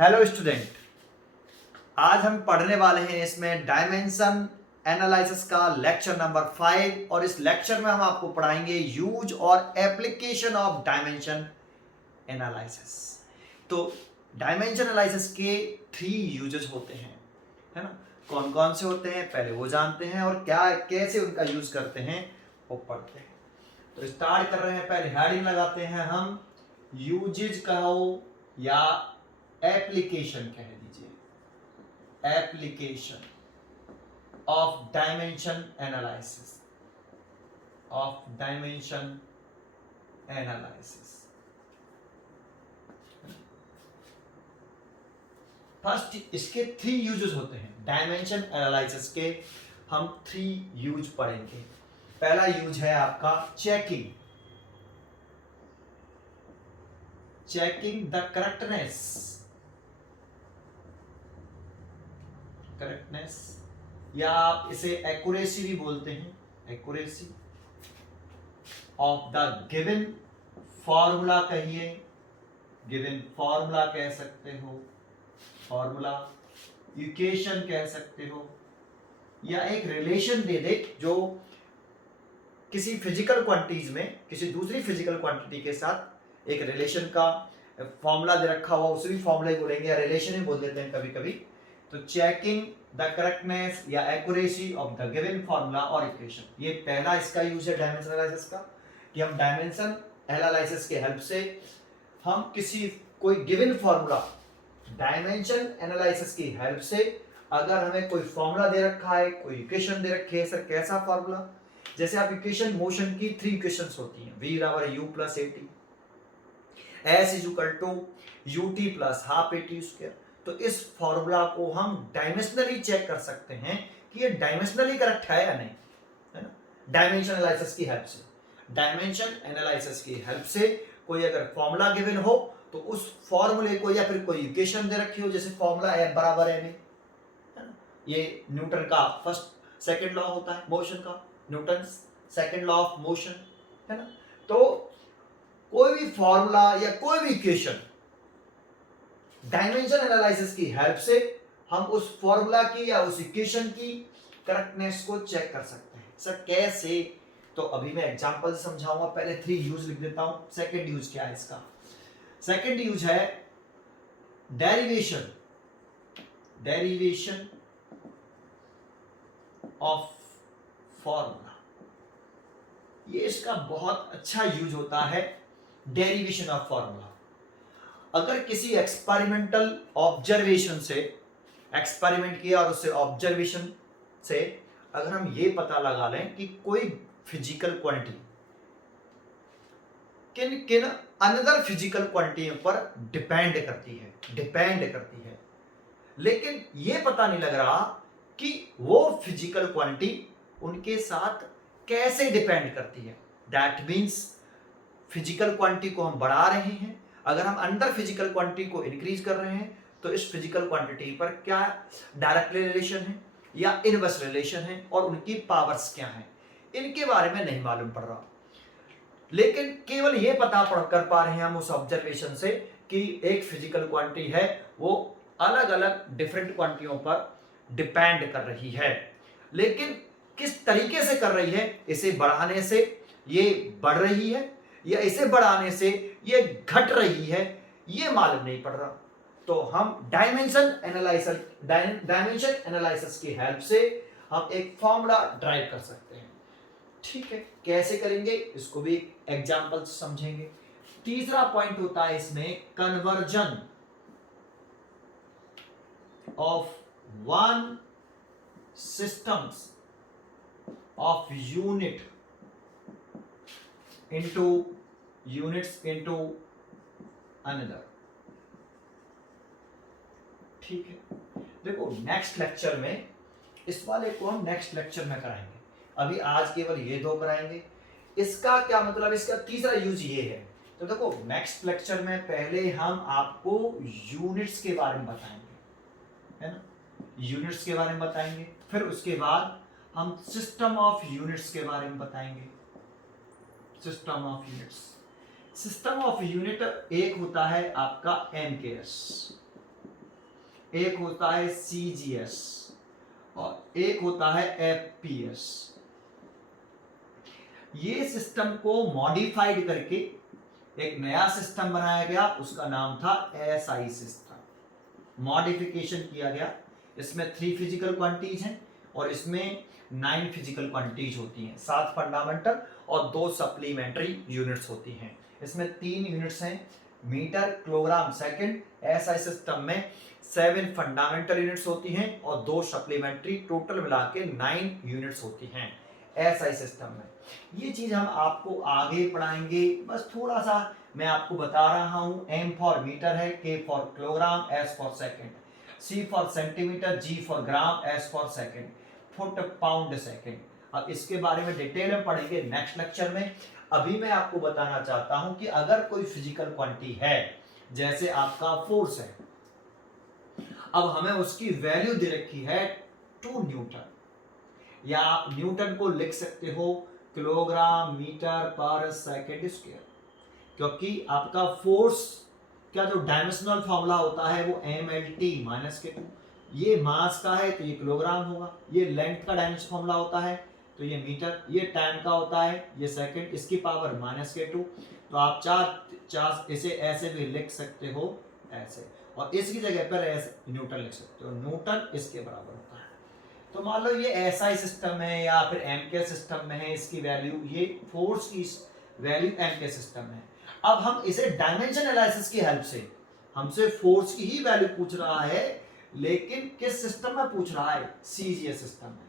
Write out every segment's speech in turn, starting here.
Hello student, आज हम पढ़ने वाले हैं इसमें डायमेंशन एनालिसिस का लेक्चर नंबर 5 और इस लेक्चर में हम आपको पढ़ाएंगे यूज और एप्लीकेशन ऑफ डायमेंशन एनालिसिस। तो डायमेंशन एनालिसिस के 3 यूजेस होते हैं, है ना। कौन कौन से होते हैं पहले वो जानते हैं और क्या कैसे उनका यूज करते हैं वो पढ़ते हैं। तो स्टार्ट कर रहे हैं, पहले हेडिंग लगाते हैं हम, यूजेज कहो या एप्लीकेशन कह दीजिए, application of dimension analysis, of dimension analysis. First इसके 3 यूजेस होते हैं। डायमेंशन एनालिसिस के हम 3 यूज पढ़ेंगे। पहला यूज है आपका चेकिंग, चेकिंग द करेक्टनेस या आप इसे एक्यूरेसी भी बोलते हैं, accuracy of the given formula कहिए, गिवन फॉर्मूला कह सकते हो, फॉर्मूला इक्वेशन कह सकते हो, या एक रिलेशन दे दे जो किसी फिजिकल क्वांटिटीज में किसी दूसरी फिजिकल क्वांटिटी के साथ एक रिलेशन का फॉर्मूला दे रखा हुआ, उसे भी फॉर्मूला ही बोलेंगे या रिलेशन ही बोल देते हैं कभी कभी। तो चेकिंग द करेक्टनेस या accuracy of the given formula और इक्वेशन, ये पहला इसका यूज है डायमेंशन एनालिसिस का, कि हम डायमेंशन एनालिसिस के हेल्प से हम किसी कोई गिवन फॉर्मूला, डायमेंशन एनालिसिस की हेल्प से अगर हमें कोई फॉर्मूला दे रखा है, कोई इक्वेशन दे रखी है, सर कैसा फॉर्मूला, जैसे आप इक्वेशन मोशन की 3 इक्वेशंस होती हैं, v बराबर u plus at, s is equal to ut plus half at square. तो इस फॉर्मूला को हम डायमेंशनली चेक कर सकते हैं कि ये डायमेंशनली करेक्ट है या नहीं, है ना। डायमेंशन एनालिसिस की हेल्प से, डायमेंशन एनालिसिस की हेल्प से कोई अगर फॉर्मूला गिवन हो तो उस फॉर्मूले को या फिर कोई इक्वेशन दे रखी हो, जैसे फॉर्मूला F बराबर m, है ना। ये न्यूटन का फर्स्ट सेकंड लॉ होता है मोशन का, Newton second law of motion, है ना। तो कोई भी फॉर्मूला या कोई भी इक्वेशन डायमेंशन एनालिसिस की हेल्प से हम उस फॉर्मूला की या उस इक्वेशन की करेक्टनेस को चेक कर सकते हैं। सर कैसे, तो अभी मैं एग्जांपल से समझाऊंगा, पहले 3 यूज लिख देता हूं। सेकंड यूज क्या है इसका, सेकंड यूज है डेरिवेशन, डेरिवेशन ऑफ फॉर्मूला। ये इसका बहुत अच्छा यूज होता है, डेरिवेशन ऑफ फॉर्मूला। अगर किसी एक्सपेरिमेंटल ऑब्जर्वेशन से, एक्सपेरिमेंट किया और उससे ऑब्जर्वेशन से अगर हम ये पता लगा लें कि कोई फिजिकल क्वांटिटी किन किन अनदर फिजिकल क्वांटिटियों पर डिपेंड करती है, लेकिन ये पता नहीं लग रहा कि वो फिजिकल क्वांटिटी उनके साथ कैसे डिपेंड करती है। दैट मीन्स फिजिकल क्वांटिटी को हम बढ़ा रहे हैं, अगर हम अंदर फिजिकल क्वांटिटी को इंक्रीज कर रहे हैं तो इस फिजिकल क्वांटिटी पर क्या डायरेक्टली रिलेशन है या इनवर्स रिलेशन है और उनकी पावर्स क्या हैं, इनके बारे में नहीं मालूम पड़ रहा। लेकिन केवल ये पता कर पा रहे हैं हम उस ऑब्जर्वेशन से कि एक फिजिकल क्वांटिटी है वो अलग अलग डिफरेंट क्वांटिटियों पर डिपेंड कर रही है, लेकिन किस तरीके से कर रही है, इसे बढ़ाने से ये बढ़ रही है या इसे बढ़ाने से ये घट रही है, ये मालूम नहीं पड़ रहा। तो हम डायमेंशन एनालिसिस की हेल्प से हम एक फॉर्मूला ड्राइव कर सकते हैं। ठीक है, कैसे करेंगे इसको भी एग्जांपल से समझेंगे। तीसरा पॉइंट होता है इसमें conversion of one systems of unit into units into another। ठीक है, देखो नेक्स्ट लेक्चर में इस वाले को हम नेक्स्ट लेक्चर में कराएंगे, अभी आज केवल ये 2 कराएंगे। इसका क्या मतलब, इसका तीसरा यूज ये है। तो देखो नेक्स्ट लेक्चर में पहले हम आपको यूनिट्स के बारे में बताएंगे, है ना, यूनिट्स के बारे में बताएंगे, फिर उसके बाद हम सिस्टम ऑफ यूनिट्स के बारे में बताएंगे, system of units. System of unit एक होता है आपका एमकेएस, एक होता है CGS और एक होता है FPS। ये सिस्टम को मॉडिफाइड करके एक नया सिस्टम बनाया गया, उसका नाम था SI सिस्टम। मॉडिफिकेशन किया गया, इसमें 3 फिजिकल क्वांटिटीज हैं और इसमें 9 फिजिकल क्वांटिटीज होती हैं, 7 फंडामेंटल और 2 सप्लीमेंट्री यूनिट्स होती हैं। इसमें 3 यूनिट्स हैं, metre, kilogram, second. SI system में 7 फंडामेंटल यूनिट्स होती हैं और 2 सप्लीमेंट्री, टोटल मिला के 9 यूनिट्स होती हैं SI सिस्टम में। ये चीज हम आपको आगे पढ़ाएंगे, बस थोड़ा सा मैं आपको बता रहा हूं। M फॉर मीटर है, K for kilogram, S for second, C for centimetre, G for gram, S for second, foot, pound, second. अब इसके बारे में डिटेल में पढ़ेंगे नेक्स्ट लेक्चर में। अभी मैं आपको बताना चाहता हूं कि अगर कोई फिजिकल क्वांटिटी है, जैसे आपका फोर्स है, अब हमें उसकी वैल्यू दे रखी है 2 न्यूटन, या आप न्यूटन को लिख सकते हो किलोग्राम मीटर पर सेकंड स्क्वायर, क्योंकि आपका फोर्स का जो डायमेंशनल फॉर्मूला होता है वो mLT -K2। ये मास का है तो ये किलोग्राम होगा, ये लेंथ का डायमेंशन फॉर्मूला होता है तो ये मीटर, ये टाइम का होता है ये सेकंड, इसकी पावर -K2। तो आप चार इसे ऐसे भी लिख सकते हो ऐसे, और इसकी जगह पर ऐसे न्यूटन लिख सकते हो, न्यूटन इसके बराबर होता है। तो मान लो ये SI सिस्टम है या फिर MK सिस्टम में है, इसकी वैल्यू, ये फोर्स की वैल्यू MK सिस्टम में है। अब हम इसे डायमेंशन एनालिसिस की हेल्प से, हमसे फोर्स की ही वैल्यू पूछ रहा है, लेकिन किस सिस्टम में पूछ रहा है? CGS सिस्टम में।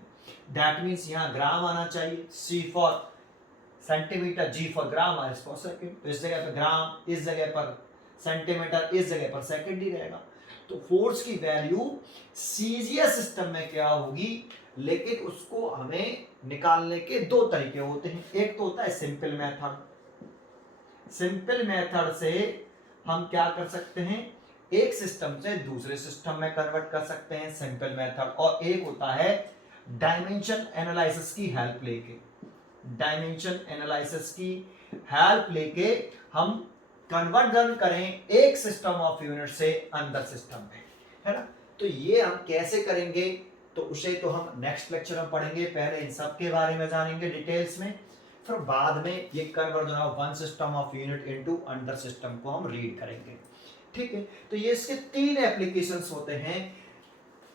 दैट मींस यहां ग्राम आना चाहिए, C for centimetre, G for gram, S for second. इस जगह पर ग्राम, इस जगह पर सेंटीमीटर, इस जगह पर सेकंड ही रहेगा। तो फोर्स की वैल्यू CGS सिस्टम में क्या होगी, लेकिन उसको हमें निकालने के 2 तरीके होते हैं। एक तो होता है सिंपल मेथड, सिंपल मेथड से हम क्या कर सकते हैं, एक सिस्टम से दूसरे सिस्टम में कन्वर्ट कर सकते हैं, सिंपल मेथड। और एक होता है डायमेंशन एनालिसिस की हेल्प लेके, डायमेंशन एनालिसिस की हेल्प लेके हम कन्वर्जन करें एक सिस्टम ऑफ यूनिट से अंदर सिस्टम में, है ना। तो ये हम कैसे करेंगे, तो उसे तो हम नेक्स्ट लेक्चर में पढ़ेंगे। पहले इन सब के बारे में जानेंगे डिटेल्स में, फिर बाद में ये conversion of one system of unit into under system को हम रीड करेंगे, ठीक है। तो ये इसके 3 एप्लीकेशंस होते हैं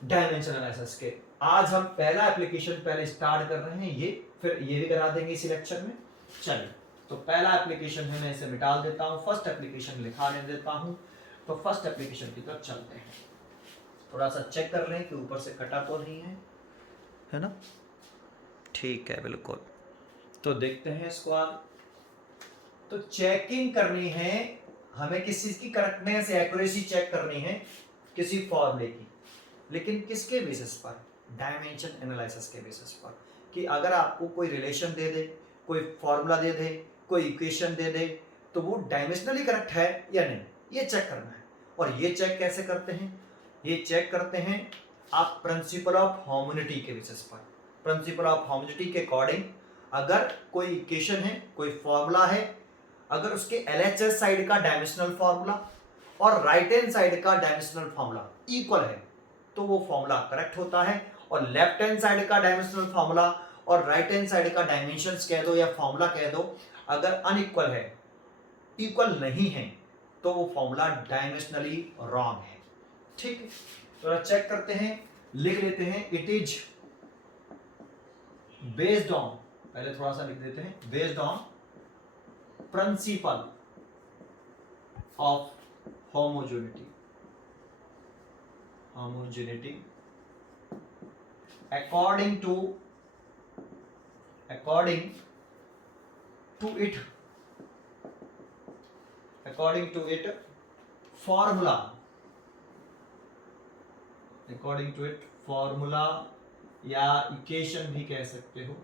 डायमेंशन एनालिसिस के। आज हम पहला एप्लीकेशन पहले स्टार्ट कर रहे हैं, ये फिर ये भी करा देंगे इसी लेक्चर में। चलिए, तो पहला एप्लीकेशन है, मैं इसे मिटा देता हूं, फर्स्ट एप्लीकेशन लिखाने देता हूं। तो फर्स्ट एप्लीकेशन की तरफ चलते हैं, थोड़ा सा चेक कर लें कि ऊपर से कटा तो नहीं है ना। ठीक है, बिल्कुल। तो देखते हैं इसको आप। तो चेकिंग करनी है हमें, किस चीज की करेक्टनेस, एक्यूरेसी चेक करनी है किसी फॉर्मूले की, लेकिन किसके बेसिस पर? डायमेंशन एनालिसिस के बेसिस पर। कि अगर आपको कोई रिलेशन दे दे, कोई फॉर्मूला दे दे, कोई इक्वेशन दे दे, तो वो डायमेंशनली करेक्ट है या नहीं, ये चेक करना है। और ये चेक कैसे करते हैं? ये चेक करते हैं आप प्रिंसिपल ऑफ होमोनिटी के बेसिस पर। प्रिंसिपल ऑफ होमोनिटी के अकॉर्डिंग अगर कोई इक्वेशन है, कोई फॉर्मूला है, अगर उसके LHS साइड का डायमेंशनल फॉर्मूला और राइट हैंड साइड का डायमेंशनल फॉर्मूला इक्वल है, तो वो फॉर्मूला करेक्ट होता है। और लेफ्ट हैंड साइड का डायमेंशनल फॉर्मूला और राइट हैंड साइड का डायमेंशंस कह दो या फॉर्मूला कह दो, अगर अनइक्वल है, इक्वल नहीं है, तो वो फॉर्मूला डायमेंशनली रॉन्ग है, ठीक है। तो चेक करते हैं, लिख लेते हैं, इट इज बेस्ड ऑन, पहले थोड़ा सा लिख देते हैं, based on principle of homogeneity, according to it formula या इक्वेशन भी कह सकते हो,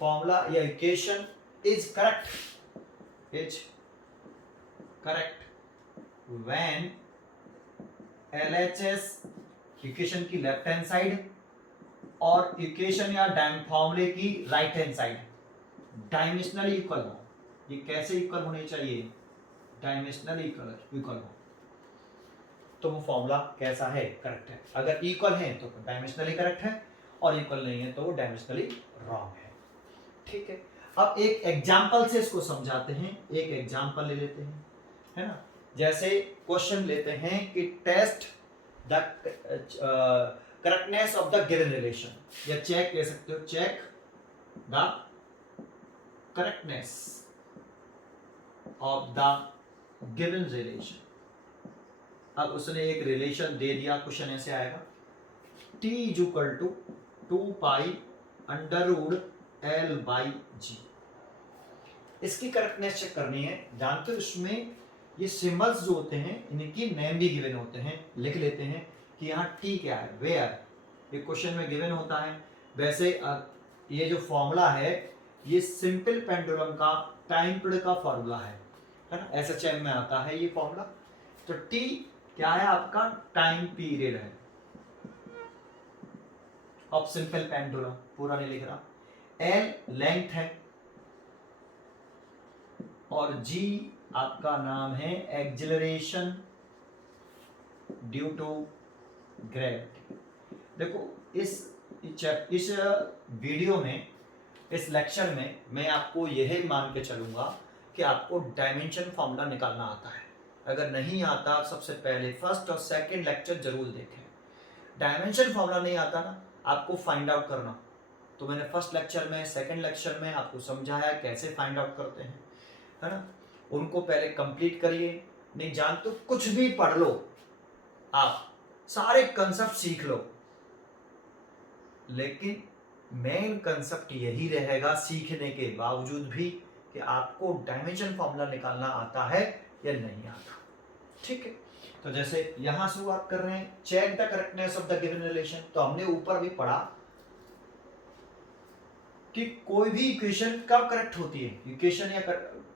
फॉर्मूला या equation is correct when LHS equation की लेफ्ट हैंड साइड और इक्वेशन या फॉर्मूले की right hand side dimensionally equal हो। ये कैसे इक्वल होने चाहिए? डायमेंशनली इक्वल हो। तो वो फॉर्मूला कैसा है, करेक्ट है। अगर इक्वल है तो डायमेंशनली करेक्ट है, और इक्वल नहीं है तो वो डायमेंशनली रॉन्ग है। ठीक है, अब एक एग्जाम्पल से इसको समझाते हैं, एक एग्जाम्पल ले लेते हैं, है ना। जैसे क्वेश्चन लेते हैं कि test the correctness of the given relation, या चेक कह सकते हो, check the correctness of the given relation. अब उसने एक रिलेशन दे दिया, क्वेश्चन ऐसे आएगा, t is equal to 2 pi under root l by g. इसकी करेक्टनेस चेक करनी है। जानते हो इसमें ये सिंबल्स जो होते हैं इनकी नेम भी गिवन होते हैं, लिख लेते हैं कि यहाँ t क्या है, वेयर, ये क्वेश्चन में गिवन होता है। वैसे ये जो फॉर्मूला है ये सिंपल पेंडुलम का टाइम पीरियड का फॉर्मूला है ना, SHM में आता है ये फॉर्मूला। तो t क्या है आपका, टाइम पीरियड है ऑफ सिंपल पेंडुलम, पूरा नहीं लिख रहा। l लेंथ है, और g आपका नाम है एक्सेलरेशन ड्यू टू ग्रेविटी। देखो इस वीडियो में, इस लेक्चर में मैं आपको यही मान के चलूंगा कि आपको डायमेंशन फॉर्मूला निकालना आता है। अगर नहीं आता, सबसे पहले फर्स्ट और सेकंड लेक्चर जरूर देखें। डायमेंशन फॉर्मूला नहीं आता ना आपको फाइंड आउट करना, तो मैंने फर्स्ट लेक्चर में, सेकंड लेक्चर में आपको समझाया कैसे फाइंड आउट करते हैं, है ना। उनको पहले कंप्लीट करिए, नहीं जानते तो कुछ भी पढ़ लो, आप सारे कंसेप्ट सीख लो, लेकिन मेन कंसेप्ट यही रहेगा सीखने के बावजूद भी कि आपको डायमेंशन फॉर्मूला निकालना आता है या नहीं आता। ठीक है, तो जैसे यहां शुरुआत कर रहे हैं, check the correctness of the given relation. तो हमने ऊपर भी पढ़ा कि कोई भी इक्वेशन कब करेक्ट होती है, इक्वेशन या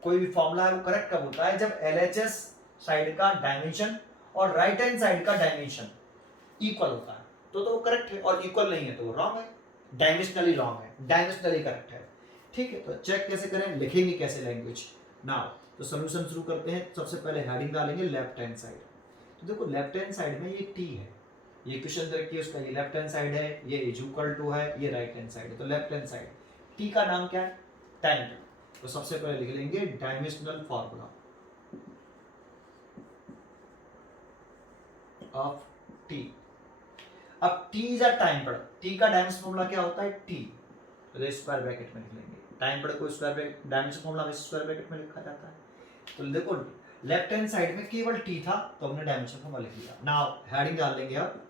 कोई भी फॉर्मूला है वो करेक्ट कब होता है, जब LHS साइड का डायमेंशन और राइट हैंड साइड का डायमेंशन इक्वल होता है तो वो करेक्ट है, और इक्वल नहीं है तो वो रॉन्ग है, डायमेंशनली रॉन्ग है, डायमेंशनली करेक्ट है। ठीक है, तो चेक कैसे करें, लिखेंगे कैसे लैंग्वेज नाउ। तो सोल्यूशन शुरू करते हैं। सबसे पहले हेडिंग डालेंगे लेफ्ट हैंड साइड। तो देखो लेफ्ट हैंड साइड में ये t है, ये क्वेश्चन देखिए उसका, ये लेफ्ट हैंड साइड है, ये इज इक्वल टू है, ये राइट हैंड साइड है। तो लेफ्ट हैंड साइड t का नाम क्या है, टाइम। तो सबसे पहले लिख लेंगे डायमेंशनल फॉर्मूला ऑफ t। अब t is a time period, t का डायमेंशन फॉर्मूला क्या होता है, t, तो स्क्वायर ब्रैकेट में लिख लेंगे। टाइम पीरियड को स्क्वायर ब्रैकेट, डायमेंशन फॉर्मूला में स्क्वायर ब्रैकेट में लिखा जाता है। तो देखो लेफ्ट हैंड साइड में केवल t था तो हमने डायमेंशन फॉर्मूला लिख लिया। नाउ हेडिंग डाल देंगे अब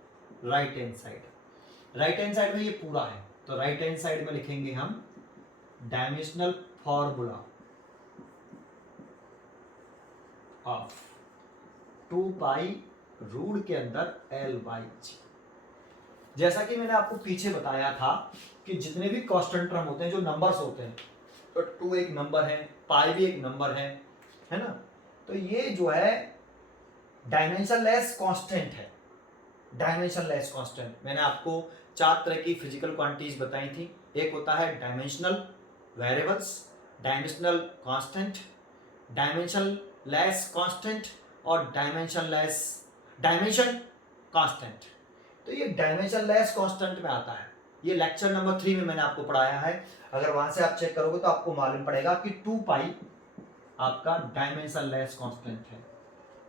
right hand side. Right hand side में ये पूरा है, तो राइट हैंड साइड में लिखेंगे हम dimensional formula of 2 pi root के अंदर l बाई जी। जैसा कि मैंने आपको पीछे बताया था कि जितने भी कांस्टेंट टर्म होते हैं, जो नंबर्स होते हैं, तो 2 एक नंबर है, पाई भी एक नंबर है ना। तो ये जो है डायमेंशनलेस कांस्टेंट है, डायमेंशनलेस कांस्टेंट। मैंने आपको 4 तरह की फिजिकल क्वांटिटीज बताई थी। एक होता है dimensional variables, dimensional constant, dimensionless constant और डायमेंशन कांस्टेंट। तो ये डायमेंशनलेस कांस्टेंट में आता है। ये लेक्चर नंबर 3 में मैंने आपको पढ़ाया है। अगर वहां से आप चेक करोगे तो आपको मालूम पड़ेगा कि 2 पाई आपका डायमेंशनलेस कांस्टेंट है,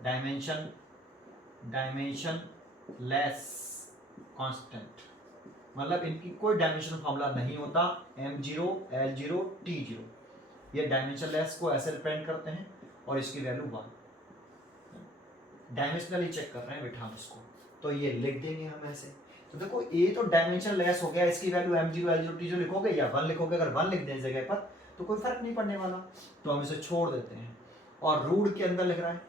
डायमेंशनलेस कांस्टेंट, मतलब इनकी कोई डायमेंशन फॉर्मूला नहीं होता, m0 l0 t0। ये डायमेंशनलेस को ऐसे रिप्रेजेंट करते हैं और इसकी वैल्यू 1। डायमेंशनली चेक कर रहे हैं बेटा हम इसको, तो ये लिख देंगे हम ऐसे। तो देखो ये तो डायमेंशन लेस हो गया, इसकी वैल्यू m0 l0 t0 लिखोगे या 1 लिखोगे। अगर 1 लिख दें जगह पर तो कोई फर्क नहीं पड़ने वाला, तो हम इसे छोड़ देते हैं। और रूट के अंदर लिख रहा है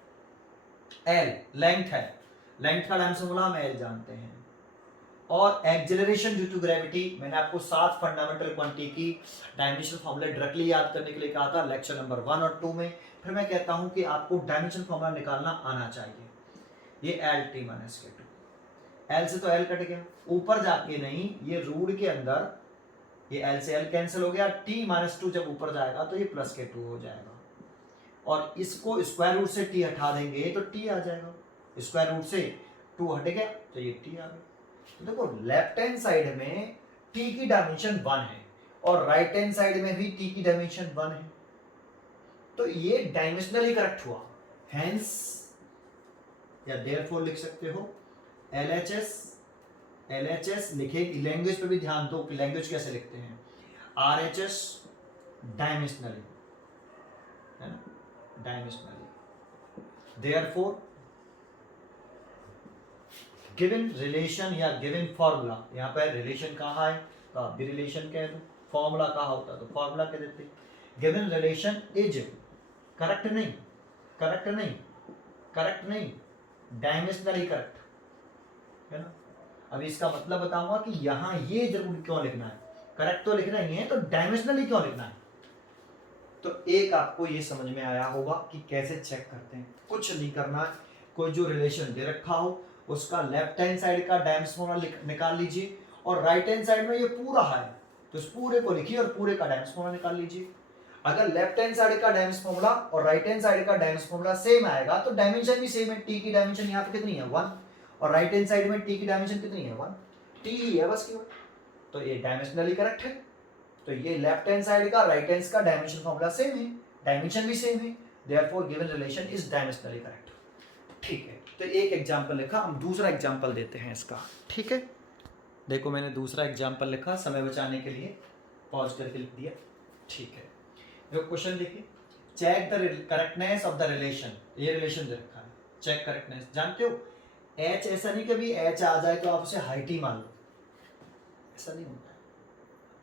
l लेंथ है, लेंथ का डायमेंशन फॉर्मूला हम l जानते हैं। और एक्सेलरेशन ड्यू टू ग्रेविटी, मैंने आपको 7 फंडामेंटल क्वांटिटी की डायमेंशन फॉर्मूला डायरेक्टली याद करने के लिए कहा था लेक्चर नंबर 1 और 2 में। फिर मैं कहता हूं कि आपको डायमेंशन फॉर्मूला निकालना आना चाहिए। ये lt माइनस के 2, l से तो l कट गया, ऊपर जाके नहीं, ये रूट के अंदर ये l से l कैंसिल हो गया, t माइनस 2 जब ऊपर जाएगा तो ये प्लस के 2 हो जाएगा, और इसको स्क्वायर रूट से t हटा देंगे तो t आ जाएगा। स्क्वायर रूट से 2 हट गया तो ये t आ गया। तो देखो लेफ्ट हैंड साइड में t की डायमेंशन 1 है और राइट हैंड साइड में भी t की डायमेंशन 1 है, तो ये डायमेंशनली करेक्ट हुआ। हेंस या देयरफॉर लिख सकते हो LHS लिखे, लैंग्वेज पे भी ध्यान दो कि लैंग्वेज कैसे लिखते हैं। RHS डायमेंशनली, है ना, डायमेंशनली। देयरफॉर गिवन रिलेशन या गिवन फॉर्मूला, यहाँ पर रिलेशन कहाँ है तो आप भी रिलेशन कह दो, फॉर्मूला कहाँ होता तो फॉर्मूला कह देते। गिवन रिलेशन इज करेक्ट नहीं, करेक्ट नहीं, करेक्ट नहीं, डायमेंशनली करेक्ट, है ना। अब इसका मतलब बताऊंगा कि यहाँ ये जरूर क्यों लिखना है, करेक्ट तो लिखना ही है तो डायमेंशनली क्यों लिखना है। तो एक आपको ये समझ में आया होगा कि कैसे चेक करते हैं। कुछ नहीं करना है, कोई जो रिलेशन दे रखा हो उसका लेफ्ट हैंड साइड का डायमेंशन फॉर्मूला निकाल लीजिए और राइट हैंड साइड में ये पूरा है तो इस पूरे को लिखिए और पूरे का डायमेंशन फॉर्मूला निकाल लीजिए। अगर लेफ्ट हैंड साइड का डायमेंशन फॉर्मूला और राइट हैंड साइड का डायमेंशन फॉर्मूला सेम आएगा तो डायमेंशन भी सेम है। टी की डायमेंशन यहाँ पे कितनी है 1 और राइट हैंड साइड में टी की डायमेंशन कितनी है 1, टी ही है बस केवल, तो ये डायमेंशनली करेक्ट है। तो ये लेफ्ट हैंड साइड का राइट हैंड का डायमेंशन फॉर्मूला सेम है, डायमेंशन भी सेम है, therefore given relation is dimensionally correct. ठीक है, तो एक एग्जांपल लिखा, हम दूसरा एग्जांपल देते हैं इसका। ठीक है, देखो मैंने दूसरा एग्जांपल लिखा, समय बचाने के लिए पॉज करके लिख दिया। ठीक है, देखो क्वेश्चन देखिए, check the correctness of the relation. ये रिलेशन दे रखा है, चेक करेक्टनेस। जानते हो एच, ऐसा नहीं कभी एच आ जाए तो आप उसे हाइट ही मान लो, ऐसा नहीं होता है।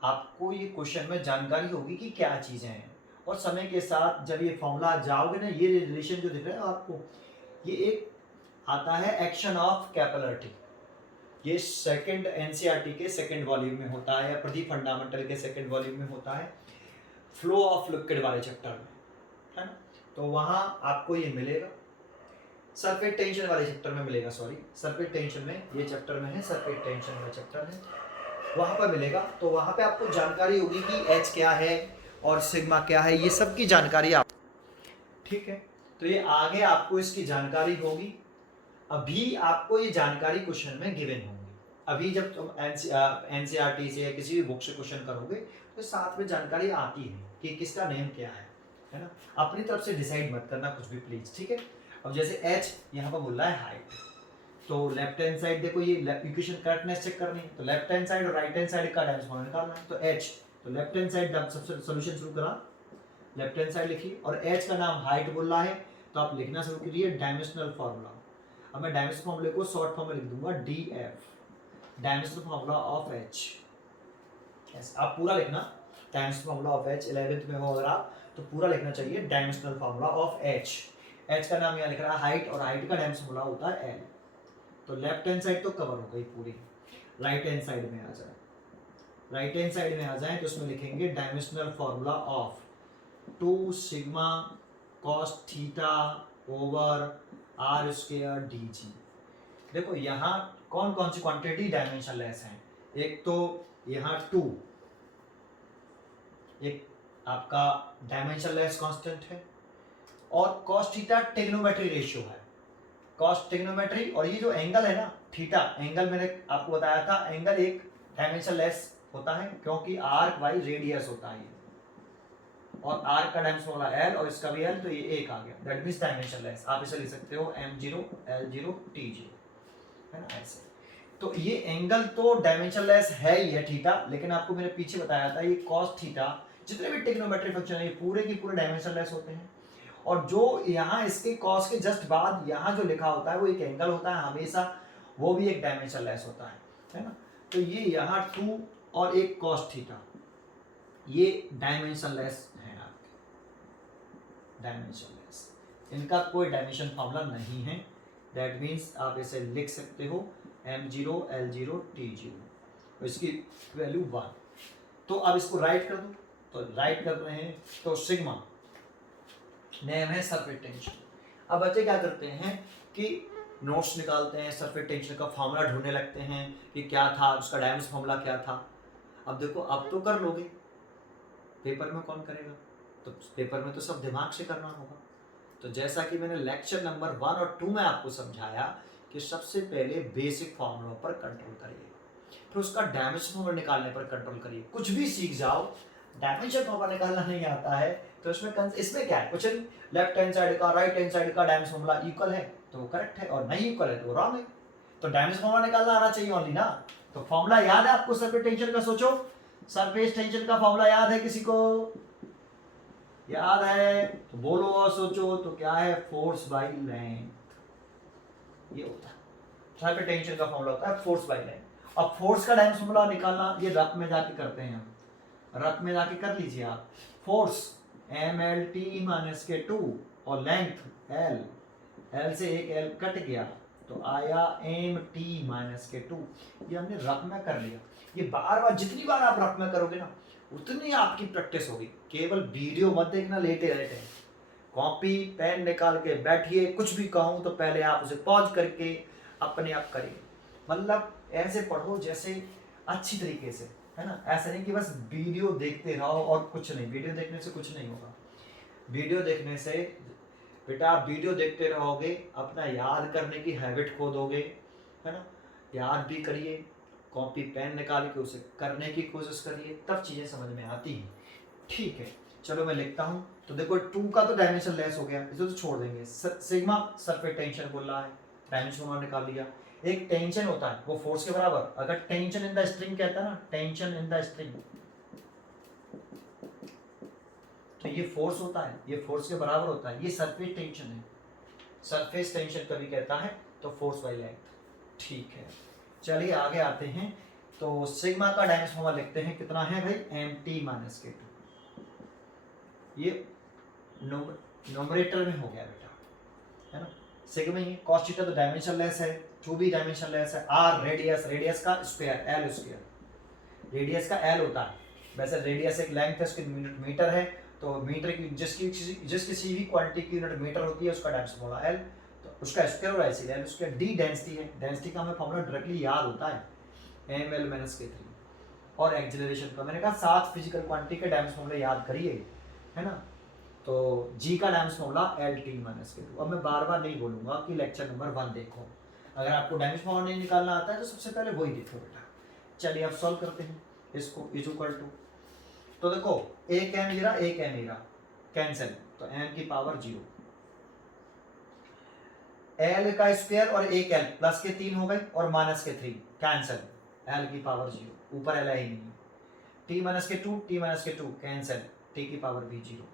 आपको ये क्वेश्चन में जानकारी होगी कि क्या चीजें हैं और समय के साथ जब ये फॉर्मूला जाओगे ना, ये रिलेशन जो दिख रहा है आपको, ये एक आता है एक्शन ऑफ कैपिलरिटी। ये सेकंड एनसीईआरटी के सेकंड वॉल्यूम में होता है या प्रदीप फंडामेंटल के सेकंड वॉल्यूम में होता है, फ्लो ऑफ लिक्विड वाले चैप्टर में, है ना। तो वहां आपको ये मिलेगा, सरफेस टेंशन वाले चैप्टर में मिलेगा, सॉरी सरफेस टेंशन में, ये चैप्टर में है, सरफेस टेंशन वाला चैप्टर है, वहां पर मिलेगा। तो वहां पे आपको जानकारी होगी कि एच क्या है और सिग्मा क्या है, ये सब की जानकारी आप, ठीक है। तो ये आगे आपको इसकी जानकारी होगी, अभी आपको ये जानकारी क्वेश्चन में गिवन होंगी। अभी जब तुम एनसीईआरटी से या किसी भी बुक से क्वेश्चन करोगे तो साथ में जानकारी आती है कि किसका नेम क्या है ना। अपनी तरफ से डिसाइड मत करना कुछ भी प्लीज, ठीक है। अब जैसे एच यहाँ पर बोल रहा है हाइट, तो लेफ्ट हैंड साइड देखो ये इक्वेशन करेक्टनेस चेक करनी है, तो लेफ्ट हैंड साइड और राइट हैंड साइड का डायमेंशन फॉर्मूला निकालना है। तो एच, तो लेफ्ट हैंड साइड सबसे सॉल्यूशन शुरू करा, लेफ्ट हैंड साइड लिखी और एच का नाम हाइट बोल रहा है तो आप लिखना शुरू कीजिए डायमेंशनल फार्मूला। अब मैं डायमेंशनल फार्मूले को शॉर्ट फॉर्म में लिख दूंगा DF, dimensional formula of H. Yes, आप पूरा लिखना dimensional formula of H, 11th में हो अगर आप तो पूरा लिखना चाहिए dimensional formula of H. H का नाम यहाँ लिख रहा है हाइट और हाइट का डायमेंशन फार्मूला होता है एल। तो लेफ्ट हैंड साइड तो कवर हो गई पूरी, राइट हैंड साइड में आ जाए, राइट हैंड साइड में आ जाए तो उसमें लिखेंगे dimensional formula of 2 sigma cos theta over R square D G. देखो यहाँ कौन कौन सी क्वांटिटी डायमेंशनलेस है, एक तो यहाँ 2, एक आपका डायमेंशनलेस कांस्टेंट है और cos थीटा ट्रिग्नोमेट्री रेशियो है, कॉस्ट ट्रिग्नोमेट्री। और ये जो एंगल है ना थीटा, एंगल मैंने आपको बताया था, एंगल एक डायमेंशनलेस होता है क्योंकि आर्क बाई रेडियस होता है और आर्क का डायमेंशन वाला एल और इसका भी एल, तो ये एक आ गया, दैट मींस डायमेंशनलेस। आप इसे लिख सकते हो m0 l0 tj, है ना ऐसे। तो ये एंगल तो डायमेंशनलेस है ही है थीटा, लेकिन आपको मैंने पीछे बताया था ये कॉस थीटा, जितने भी ट्रिग्नोमेट्री फंक्शन है ये पूरे के पूरे डायमेंशनलेस होते हैं। और जो यहाँ इसके कॉस के जस्ट बाद यहाँ जो लिखा होता है वो एक एंगल होता है हमेशा, वो भी एक डायमेंशनलेस होता है ना। तो ये यहाँ 2 और एक कॉस थीटा, ये डायमेंशनलेस है आपके, डायमेंशनलेस, इनका कोई डायमेंशन फॉर्मूला नहीं है, दैट मीन्स आप इसे लिख सकते हो m0 l0 t0, तो इसकी वैल्यू 1। तो अब इसको राइट कर दो, तो राइट कर रहे हैं तो सिग्मा नेम है सरफेस टेंशन। अब बच्चे क्या करते हैं कि नोट्स निकालते हैं, सरफेस टेंशन का फॉर्मूला ढूंढने लगते हैं कि क्या था उसका डायमेंशन फॉर्मूला क्या था। अब देखो अब तो कर लोगे, पेपर में कौन करेगा, तो पेपर में तो सब दिमाग से करना होगा। तो जैसा कि मैंने लेक्चर नंबर 1 और 2 में आपको समझाया कि सबसे पहले बेसिक फॉर्मूलों पर कंट्रोल करिए, फिर उसका डायमेंशन फॉर्मूला निकालने पर कंट्रोल करिए। कुछ भी सीख जाओ, डायमेंशन फॉर्मूला निकालना नहीं आता है तो इसमें क्या है, कुछ लेफ्ट हैंड साइड का राइट हैंड साइड का डायमेंशन फॉर्मूला इक्वल है तो वो करेक्ट है, और नहीं इक्वल है तो वो रॉन्ग है। तो डायमेंशन फॉर्मूला निकालना आना चाहिए ओनली ना। तो फॉर्मूला याद है आपको सरफेस टेंशन का? सोचो, सरफेस टेंशन का फॉर्मूला याद है किसी को? याद है तो बोलो और सोचो। तो क्या है? फोर्स बाय लेंथ, ये होता है सरफेस टेंशन का फॉर्मूला, होता है फोर्स बाय लेंथ। अब फोर्स का डायमेंशन फॉर्मूला निकालना ये रफ में जाके करते हैं हम, रफ में जाके कर लीजिए आप। फोर्स MLT माइनस के 2 और लेंथ L से एक L कट गया तो आया MT माइनस के 2। ये हमने रफ में कर लिया। ये बार बार जितनी बार आप रफ में करोगे ना उतनी आपकी प्रैक्टिस होगी। केवल वीडियो मत देखना लेटे रहते हैं, कॉपी पेन निकाल के बैठिए, कुछ भी कहूँ तो पहले आप उसे पॉज करके अपने आप करिए। मतलब ऐसे पढ़ो जैसे अच्छी तरीके से, है ना। ऐसा नहीं कि बस वीडियो देखते रहो और कुछ नहीं। वीडियो देखने से कुछ नहीं होगा। वीडियो देखने से बेटा आप वीडियो देखते रहोगे, अपना याद करने की हैबिट खो दोगे, है ना। याद भी करिए, कॉपी पेन निकाल के उसे करने की कोशिश करिए, तब चीज़ें समझ में आती हैं। ठीक है, चलो मैं लिखता हूँ। तो देखो 2 का तो डायमेंशन लेस हो गया, इसे तो छोड़ देंगे। सिग्मा सरफेस टेंशन बोल रहा है, डायमेंशन उन्होंने निकाल लिया। एक टेंशन होता है वो फोर्स के बराबर, अगर टेंशन इन द स्ट्रिंग कहता है ना, टेंशन इन द स्ट्रिंग, तो ये फोर्स होता है, ये फोर्स के बराबर होता है। ये सरफेस टेंशन है। सरफेस टेंशन कभी कहता है तो फोर्स बाय लेंथ। ठीक है, चलिए आगे आते हैं। तो सिग्मा का डायमेंशन फॉर्मूला लिखते हैं, कितना है भाई? MT माइनस के 2। ये नोमरेटर में हो गया बेटा, है ना। सिग्मा ही कॉस थीटा तो डायमेंशन लेस है, 2 भी डायमेंशन लेस है। R रेडियस, रेडियस का स्क्वायर L स्क्वायर, रेडियस का L होता है। वैसे रेडियस एक लेंथ है, उसकी यूनिट मीटर है, तो मीटर की जिस किसी भी क्वांटिटी की यूनिट मीटर होती है उसका डायमेंशन फॉर्मूला L, तो उसका स्क्वायर होगा इसीलिए L स्क्वायर। D डेंसिटी है, डेंसिटी का हमें फॉर्मूला डायरेक्टली याद होता है, ml माइनस के 3। और एक्सेलरेशन का मैंने कहा 7 फिजिकल क्वांटिटी के डायमेंशन फॉर्मूला याद करिए, है ना। तो G का डायमेंशन फॉर्मूला LT माइनस के 2। अब मैं बार बार नहीं बोलूंगा कि लेक्चर नंबर 1 देखो, अगर आपको डायमेंशन फॉर्मूला नहीं निकालना आता है तो सबसे पहले वही देखो बेटा। चलिए अब सॉल्व करते हैं इसको। इज इक्वल टू, तो देखो एक m गिरा, एक m गिरा, कैंसिल, तो m की पावर 0, l का स्क्वायर और एक l प्लस के 3 हो गए और माइनस के 3 कैंसिल, l की पावर 0, ऊपर l ही नहीं है। t माइनस के 2, t माइनस के 2 कैंसिल, t की पावर भी 0।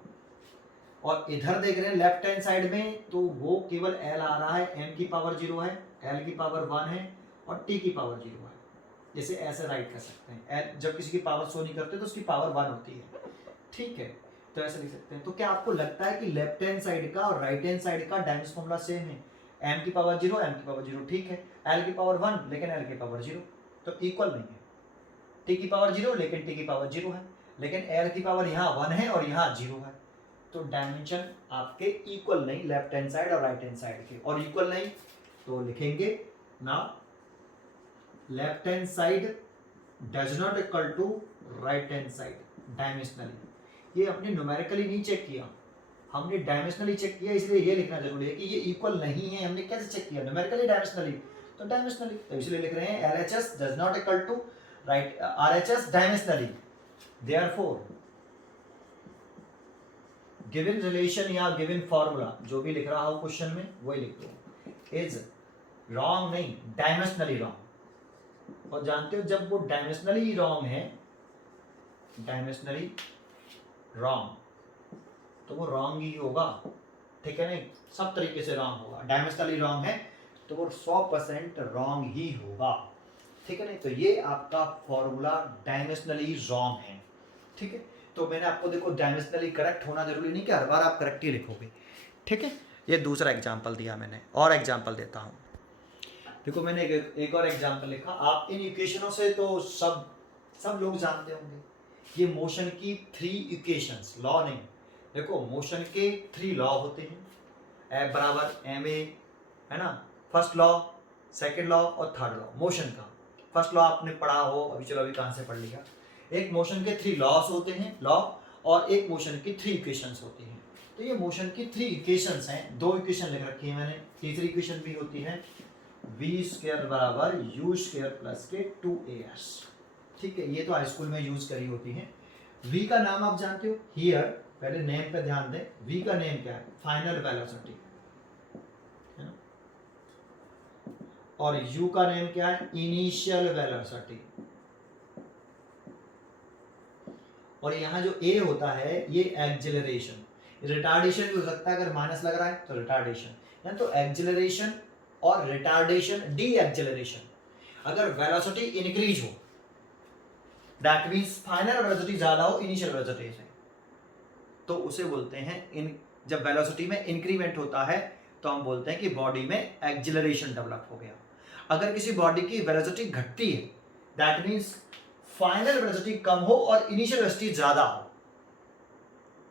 और इधर देख रहे हैं लेफ्ट हैंड साइड में, तो वो केवल l आ रहा है, m की पावर 0 है, l की पावर 1 है और t की पावर 0 है। जैसे ऐसे राइट कर सकते हैं, l जब किसी की पावर शो नहीं करते तो उसकी पावर 1 होती है। ठीक है, तो ऐसे लिख सकते हैं। तो क्या आपको लगता है कि लेफ्ट हैंड साइड का और राइट हैंड साइड का डायमेंशन फॉर्मूला सेम है? m की पावर 0, m की पावर 0, ठीक है। l की पावर 1 लेकिन l की पावर 0, तो इक्वल नहीं है। t की पावर 0 लेकिन t की पावर 0 है, लेकिन l की पावर यहाँ 1 है और यहाँ 0 है। तो डायमेंशन आपके इक्वल नहीं, लेफ्ट हैंड साइड और राइट हैंड साइड के। और इक्वल नहीं तो लिखेंगे ना, left hand side does not equal to right hand side dimensionally. ये अपने न्यूमेरिकली नहीं चेक किया, हमने डायमेंशनली चेक किया, इसलिए ये लिखना जरूरी है कि ये इक्वल नहीं है। हमने कैसे चेक किया? न्यूमेरिकली, डायमेंशनली, तो डायमेंशनली, तो इसलिए लिख रहे हैं LHS does not equal to right RHS dimensionally. Therefore given relation या गिवन फॉर्मूला जो भी लिख रहा हो क्वेश्चन में वही लिख दो, इज रॉन्ग नहीं, डायमेंशनली रॉन्ग। और जानते हो जब वो डायमेंशनली रॉन्ग है, डायमेंशनली रॉन्ग, तो वो रॉन्ग ही होगा, ठीक है नहीं, सब तरीके से रॉन्ग होगा। डायमेंशनली रॉन्ग है तो वो 100% रॉन्ग ही होगा, ठीक है नहीं। तो ये आपका फॉर्मूला डायमेंशनली रॉन्ग है, ठीक है। तो मैंने आपको देखो डायमेंशनली करेक्ट होना जरूरी नहीं कि हर बार आप करेक्ट ही लिखोगे, ठीक है। ये दूसरा एग्जाम्पल दिया मैंने, और एग्जाम्पल देता हूँ। देखो मैंने एक और एग्जाम्पल लिखा। आप इन इक्वेशनों से तो सब लोग जानते होंगे, ये मोशन की 3 इक्वेशंस, लॉ नहीं। देखो मोशन के 3 लॉ होते हैं, F बराबर ma, है ना, फर्स्ट लॉ, सेकेंड लॉ और थर्ड लॉ। मोशन का फर्स्ट लॉ आपने पढ़ा हो, अभी चलो अभी कहाँ से पढ़ लिया। एक मोशन के 3 लॉस होते हैं, लॉ, और एक मोशन की 3 इक्वेशंस होती हैं। तो ये मोशन की 3 इक्वेशंस हैं, 2 इक्वेशन लिख रखी है मैंने। तीसरी इक्वेशन भी होती है v² बराबर u² प्लस के 2as। ठीक है, ये तो हाई स्कूल में यूज करी होती है। v का नाम आप जानते हो, हियर पहले नेम पे ध्यान दें। v का नेम क्या है? फाइनल वेलोसिटी है ना, और u का नेम क्या है? Initial velocity. और यहाँ जो a होता है ये एक्सेलरेशन, रिटार्डेशन भी हो सकता है, अगर माइनस लग रहा है तो रिटार्डेशन। तो एक्सेलरेशन और रिटार्डेशन, डी एक्सेलरेशन। अगर वेलोसिटी इंक्रीज हो दैट मींस फाइनल वेलोसिटी ज्यादा हो इनिशियल वेलोसिटी से, तो उसे बोलते हैं जब वेलोसिटी में इंक्रीमेंट होता है तो हम बोलते हैं कि बॉडी में एक्सेलरेशन डेवलप हो गया। अगर किसी बॉडी की वेलोसिटी घटती है दैट मींस फाइनल वेलोसिटी कम हो और इनिशियल वेलोसिटी ज्यादा हो।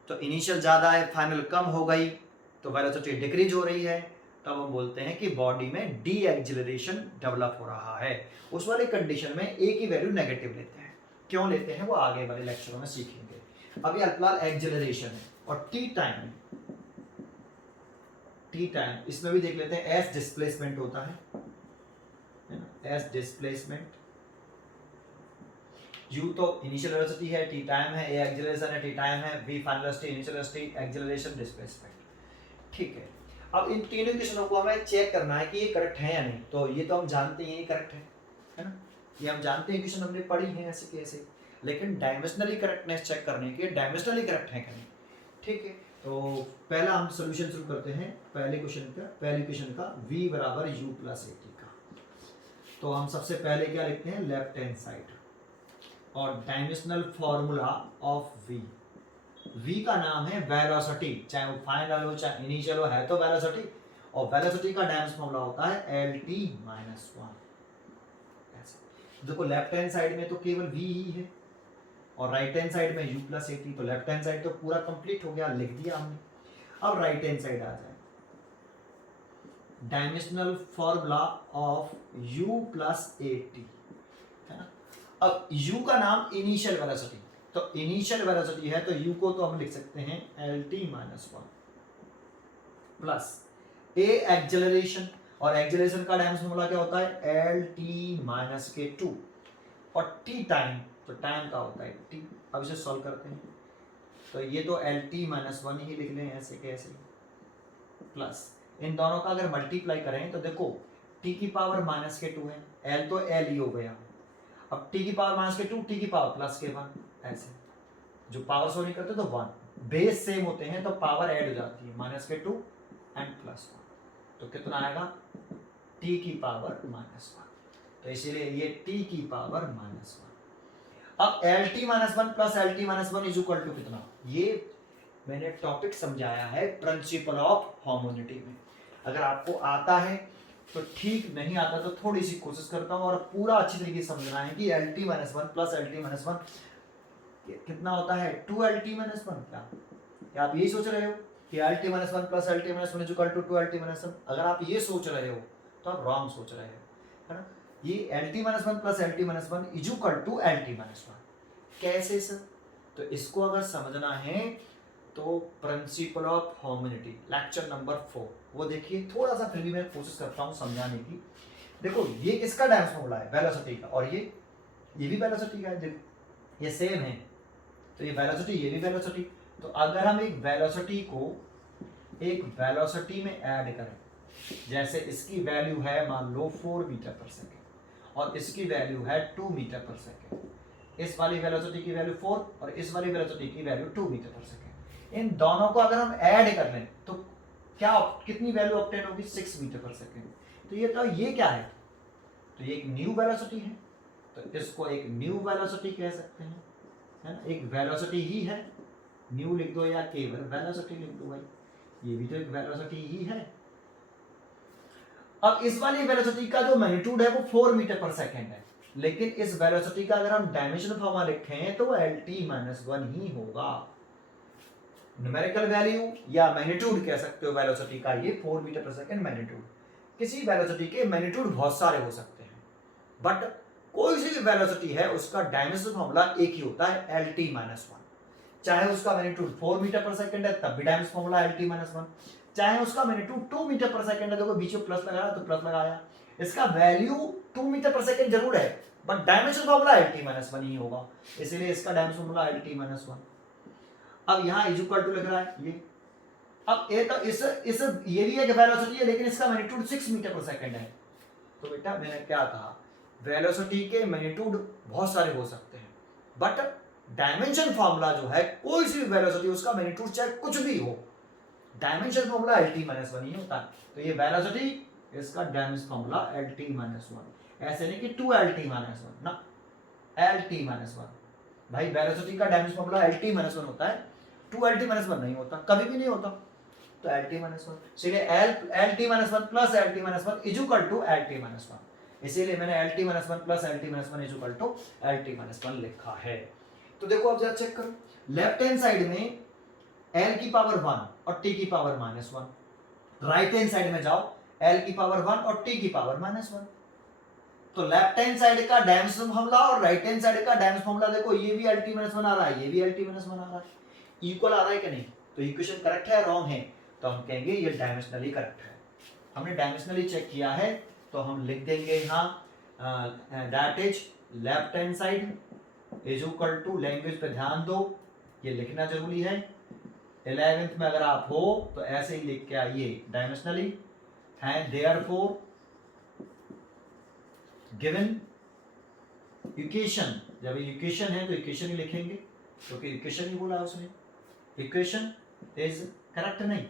तो इनिशियल ज्यादा है, फाइनल कम हो गई, तो वेलोसिटी डिक्रीज हो रही है, तब हम बोलते हैं कि बॉडी में डी एक्सेलरेशन डेवलप हो रहा है। उस वाले कंडीशन में ए की वैल्यू नेगेटिव लेते हैं। क्यों लेते हैं वो आगे वाले लेक्चरों में सीखेंगे। अभी फिलहाल एक्सेलरेशन है और टी टाइम इसमें भी देख लेते हैं। एस डिस्प्लेसमेंट होता है ना, एस डिस्प्लेसमेंट, u तो इनिशियल वेलोसिटी है, टी टाइम है, a एक्सेलरेशन है, टी टाइम है, v final velocity, initial velocity, acceleration, displacement. ठीक है, अब इन तीनों इक्वेशनों को हमें चेक करना है कि ये करेक्ट है या नहीं। तो ये तो हम जानते हैं ये करेक्ट है ना, ये हम जानते हैं, इक्वेशन हमने पढ़ी है ऐसे कैसे। लेकिन डायमेंशनली करेक्टनेस चेक करने के डायमेंशनली करेक्ट है कि नहीं। ठीक है, तो पहला हम सॉल्यूशन शुरू करते हैं पहले इक्वेशन का v बराबर u प्लस at का। तो हम सबसे पहले क्या लिखते हैं, लेफ्ट हैंड साइड और डायमेंशनल फॉर्मूला ऑफ v का नाम है वेलोसिटी, चाहे वो फाइनल हो चाहे इनिशियल हो, है तो वेलोसिटी। और वेलोसिटी का डायमेंशन फॉर्मूला होता है lt माइनस 1। ऐसे देखो, लेफ्ट हैंड साइड में तो केवल v ही है और राइट हैंड साइड में u प्लस at। तो लेफ्ट हैंड साइड तो पूरा कंप्लीट हो गया, लिख दिया हमने। अब राइट हैंड साइड आ जाए, dimensional formula of u plus at है ना। अब u का नाम इनिशियल वेलोसिटी, तो इनिशियल वेलोसिटी है तो u को तो हम लिख सकते हैं lt minus 1 plus a acceleration, और एक्सेलरेशन का डायमेंशन फॉर्मूला क्या होता है, lt माइनस के 2, और t टाइम, तो टाइम का होता है t। अब इसे सॉल्व करते हैं, तो ये तो lt माइनस 1 ही लिख लें ऐसे कैसे, प्लस इन दोनों का अगर मल्टीप्लाई करें तो देखो t की पावर माइनस के 2 है, l तो l ही हो गया। अब t की पावर माइनस के 2, t की पावर प्लस के 1, ऐसे जो पावर सॉल्व नहीं करते तो 1, बेस सेम होते हैं तो पावर ऐड हो जाती है, माइनस के 2 एंड प्लस 1, तो कितना आएगा, t की पावर माइनस 1। तो इसीलिए ये t की पावर माइनस 1। अब lt minus 1 plus lt minus 1 is equal to कितना, ये मैंने टॉपिक समझाया है प्रिंसिपल ऑफ हार्मोनिटी में। अगर आपको आता है तो ठीक, नहीं आता तो थोड़ी सी कोशिश करता हूँ, और पूरा अच्छी तरीके से समझना है कि lt minus 1 plus lt minus 1 कितना होता है, 2lt माइनस 1। क्या आप यही सोच रहे हो कि lt minus 1 plus lt minus 1 is equal to 2lt minus 1? अगर आप ये सोच रहे हो तो आप रॉन्ग सोच रहे हो, है ना। ये lt minus 1 plus lt minus 1 is equal to lt minus 1। कैसे सर? तो इसको अगर समझना है तो प्रिंसिपल ऑफ हार्मोनिटी लेक्चर नंबर 4 वो देखिए, थोड़ा सा फिर भी मैं कोशिश करता हूँ समझाने की। देखो ये किसका डायमेंशन फॉर्मूला है, वेलोसिटी का, और ये भी वेलोसिटी का है, देखो ये सेम है, तो ये वेलोसिटी ये भी वेलोसिटी। तो अगर हम एक वेलोसिटी को एक वेलोसिटी में ऐड करें, जैसे इसकी वैल्यू है मान लो 4 मीटर पर सेकेंड और इसकी वैल्यू है 2 मीटर पर सेकेंड, इस वाली वेलोसिटी की वैल्यू 4 और इस वाली वेलोसिटी की वैल्यू 2 मीटर पर सेकेंड, इन दोनों को अगर हम ऐड कर लें तो क्या कितनी वैल्यू ऑब्टेन होगी, 6 मीटर पर सेकेंड। तो ये क्या है, तो ये एक न्यू वेलोसिटी है, तो इसको एक न्यू वेलोसिटी कह सकते हैं, है ना। एक वेलोसिटी ही है, न्यू लिख दो या केवल वेलोसिटी लिख दो भाई, ये भी तो एक वेलोसिटी ही है। अब इस वाली वेलोसिटी का जो मैग्नीट्यूड है वो 4 मीटर पर सेकेंड है, लेकिन इस वेलोसिटी का अगर हम डायमेंशन फॉर्मूला लिखें तो वो lt माइनस 1 ही होगा। न्यूमेरिकल वैल्यू या मैग्नीट्यूड कह सकते हो वेलोसिटी का, ये 4 मीटर पर सेकेंड मैग्नीट्यूड। किसी वेलोसिटी के मैग्नीट्यूड बहुत सारे हो सकते हैं, बट कोई सी भी वेलोसिटी है उसका डायमेंशन फॉर्मूला एक ही होता है lt माइनस 1। चाहे उसका मैग्नीट्यूड 4 मीटर पर सेकंड है तब भी dimension formula L T minus one, चाहे उसका मैग्नीट्यूड 2 मीटर पर सेकंड है, देखो बीच में प्लस लगाया तो प्लस लगाया, इसका वैल्यू 2 मीटर पर सेकंड जरूर है but dimension formula L T minus one ही होगा, इसीलिए इसका dimension formula L T minus one. अब यहाँ इज इक्वल टू लिख रहा है ये, अब ये तो इस ये भी एक वेलोसिटी है लेकिन इसका मैग्नीट्यूड 6 मीटर पर सेकंड है, तो बेटा मैंने क्या कहा, वेलोसिटी के मैग्नीट्यूड बहुत सारे हो सकते हैं बट डायमेंशन फॉर्मूला जो है कोई सी वेलोसिटी उसका मैग्नीट्यूड चाहे कुछ भी हो, dimension formula L T minus one ही होता है, तो ये वेलोसिटी इसका dimension formula L T minus one, ऐसे नहीं कि 2 एल टी माइनस वन ना, एल टी माइनस वन, भाई वेलोसिटी का dimension formula L T minus one होता है, 2 एल टी माइनस वन नहीं होता, कभी भी नहीं होता, तो एल टी माइनस वन, इसलिए L T minus one plus L T minus one is equal to L T minus one, इसीलिए मैंने L T minus one plus L T minus one is equal to L T minus one लिखा है। तो देखो अब जरा check करो, left hand side में एल की पावर वन और टी की power minus one, right hand side में जाओ एल की पावर वन और टी की पावर माइनस वन, तो लेफ्ट हैंड साइड का डायमेंशन फॉर्मूला और राइट हैंड साइड का डायमेंशन फॉर्मूला देखो, ये भी एल टी माइनस वन आ रहा है, ये भी एल टी माइनस वन आ रहा है, इक्वल आ रहा है कि नहीं, तो इक्वेशन करेक्ट है रॉन्ग है, तो हम कहेंगे ये डायमेंशनली करेक्ट है। हमने डायमेंशनली चेक किया है तो हम लिख देंगे यहाँ that is left hand side is equal to, language पे ध्यान दो ये लिखना जरूरी है, 11th में अगर आप हो तो ऐसे ही लिख के आइए dimensionally, and therefore given equation, जब इक्वेशन है तो इक्वेशन ही लिखेंगे क्योंकि इक्वेशन ही बोला उसने, इक्वेशन इज करेक्ट नहीं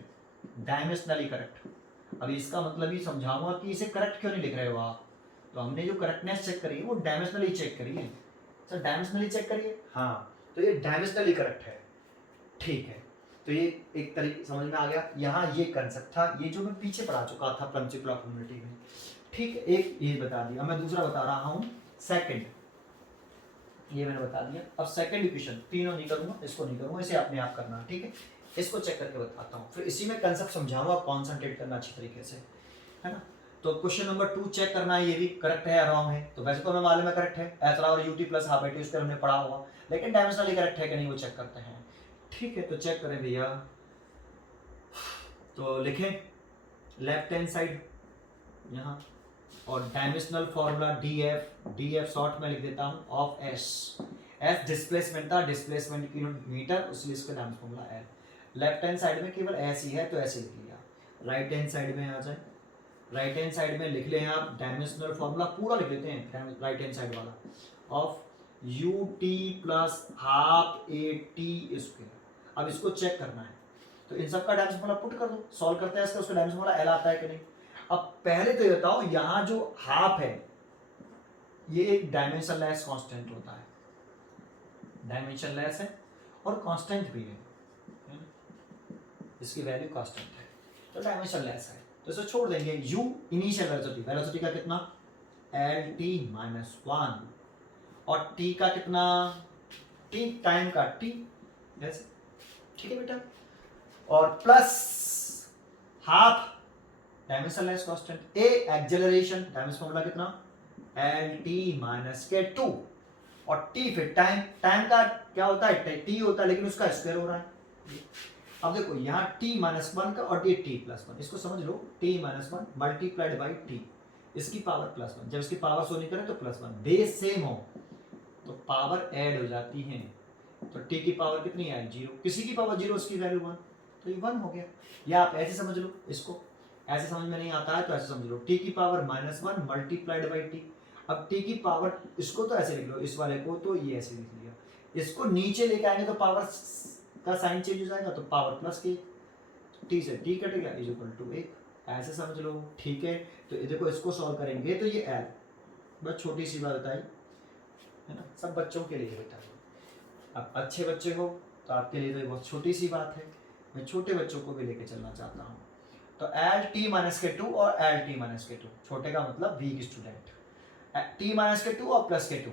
डायमेंशनली करेक्ट। अब इसका मतलब ही समझाऊंगा कि इसे करेक्ट क्यों नहीं लिख रहे हो आप, तो हमने जो करेक्टनेस चेक करी है वो डायमेंशनली चेक करी है, सर डायमेंशनली चेक करिए, हाँ तो ये डायमेंशनली करेक्ट है, ठीक है, तो ये एक तरीके समझ में आ गया। यहाँ ये कंसेप्ट था, ये जो मैं पीछे पढ़ा चुका था प्रिंसिपल ऑफ यूनिटी में, ठीक है, एक ये बता दिया, मैं दूसरा बता रहा हूँ सेकंड, ये मैंने बता दिया। अब सेकंड इक्वेशन, तीनों नहीं करूंगा, इसको नहीं करूंगा, इसे अपने आप करना, ठीक है, इसको चेक करके बताता हूँ, फिर इसी में कंसेप्ट समझाऊंगा, कॉन्सेंट्रेट करना अच्छी तरीके से, है ना। तो क्वेश्चन नंबर 2 चेक करना है ये भी करेक्ट है या रॉन्ग है, तो वैसे तो हमें मालूम है करेक्ट है, एथरा और यूटी प्लस हाफ एटी उसके हमने पढ़ा होगा, लेकिन डायमेंशनली करेक्ट है कि नहीं वो चेक करते हैं, ठीक है, तो चेक करें भैया, तो लिखें लेफ्ट हैंड साइड यहाँ, और dimensional formula D F short में लिख देता हूँ ऑफ एस, एस डिस्प्लेसमेंट था, डिस्प्लेसमेंट की मीटर, इसलिए इसका dimension formula L, left hand side में केवल एस ही है तो ऐसे लिख लिया, राइट हैंड साइड में आ जाए, राइट हैंड साइड में लिख लें आप डायमेंशनल फॉर्मूला पूरा लिख लेते हैं, राइट हैंड साइड वाला of U T plus half A T square. अब इसको चेक करना है तो इन सब का डायमेंशन फॉर्मूला पुट कर दो, सॉल्व करते हैं इसका, उसका डायमेंशन फॉर्मूला एल आता है कि नहीं। अब पहले तो ये बताओ, यहाँ जो हाफ है ये एक डायमेंशनलेस कांस्टेंट होता है, डायमेंशनलेस है और कांस्टेंट भी है, इसकी वैल्यू कांस्टेंट है तो डायमेंशनलेस है, तो इसे छोड़ देंगे। u इनिशियल वेलोसिटी, वेलोसिटी का कितना एल टी माइनस वन, और t का कितना, t टाइम का t, जैसे ठीक है बेटा, और plus half dimensionless constant, a acceleration, dimension formula कितना एल टी माइनस के 2, और t फिर टाइम, टाइम का क्या होता है t होता है लेकिन उसका स्क्वायर हो रहा है। अब देखो यहाँ t माइनस वन का और ये t प्लस वन, इसको समझ लो, t minus one multiplied by t, इसकी पावर प्लस वन, जब इसकी पावर शो नहीं करें तो प्लस वन, बेस सेम हो तो पावर ऐड हो जाती है, तो t की पावर कितनी है जीरो, किसी की पावर जीरो उसकी वैल्यू वन, तो ये वन हो गया। या आप ऐसे समझ लो, इसको ऐसे समझ में नहीं आता है तो ऐसे समझ लो, t की power minus one multiplied by T, अब t की पावर, इसको तो ऐसे लिख लो, इस वाले को तो ये ऐसे लिख लिया, इसको नीचे लेके आएंगे तो पावर का साइन चेंज हो जाएगा, तो पावर प्लस के t से t कटेगा इज इक्वल टू 1, ऐसे समझ लो, ठीक है। तो देखो इसको सॉल्व करेंगे तो ये l, बस छोटी सी बात बताई है ना, सब बच्चों के लिए बेटा, अब अच्छे बच्चे हो तो आपके लिए तो बहुत छोटी सी बात है, मैं छोटे बच्चों को भी लेके चलना चाहता हूँ। तो एल टी माइनस के 2 और एल टी माइनस के 2, छोटे का मतलब वीक स्टूडेंट, टी माइनस के 2 और प्लस के 2,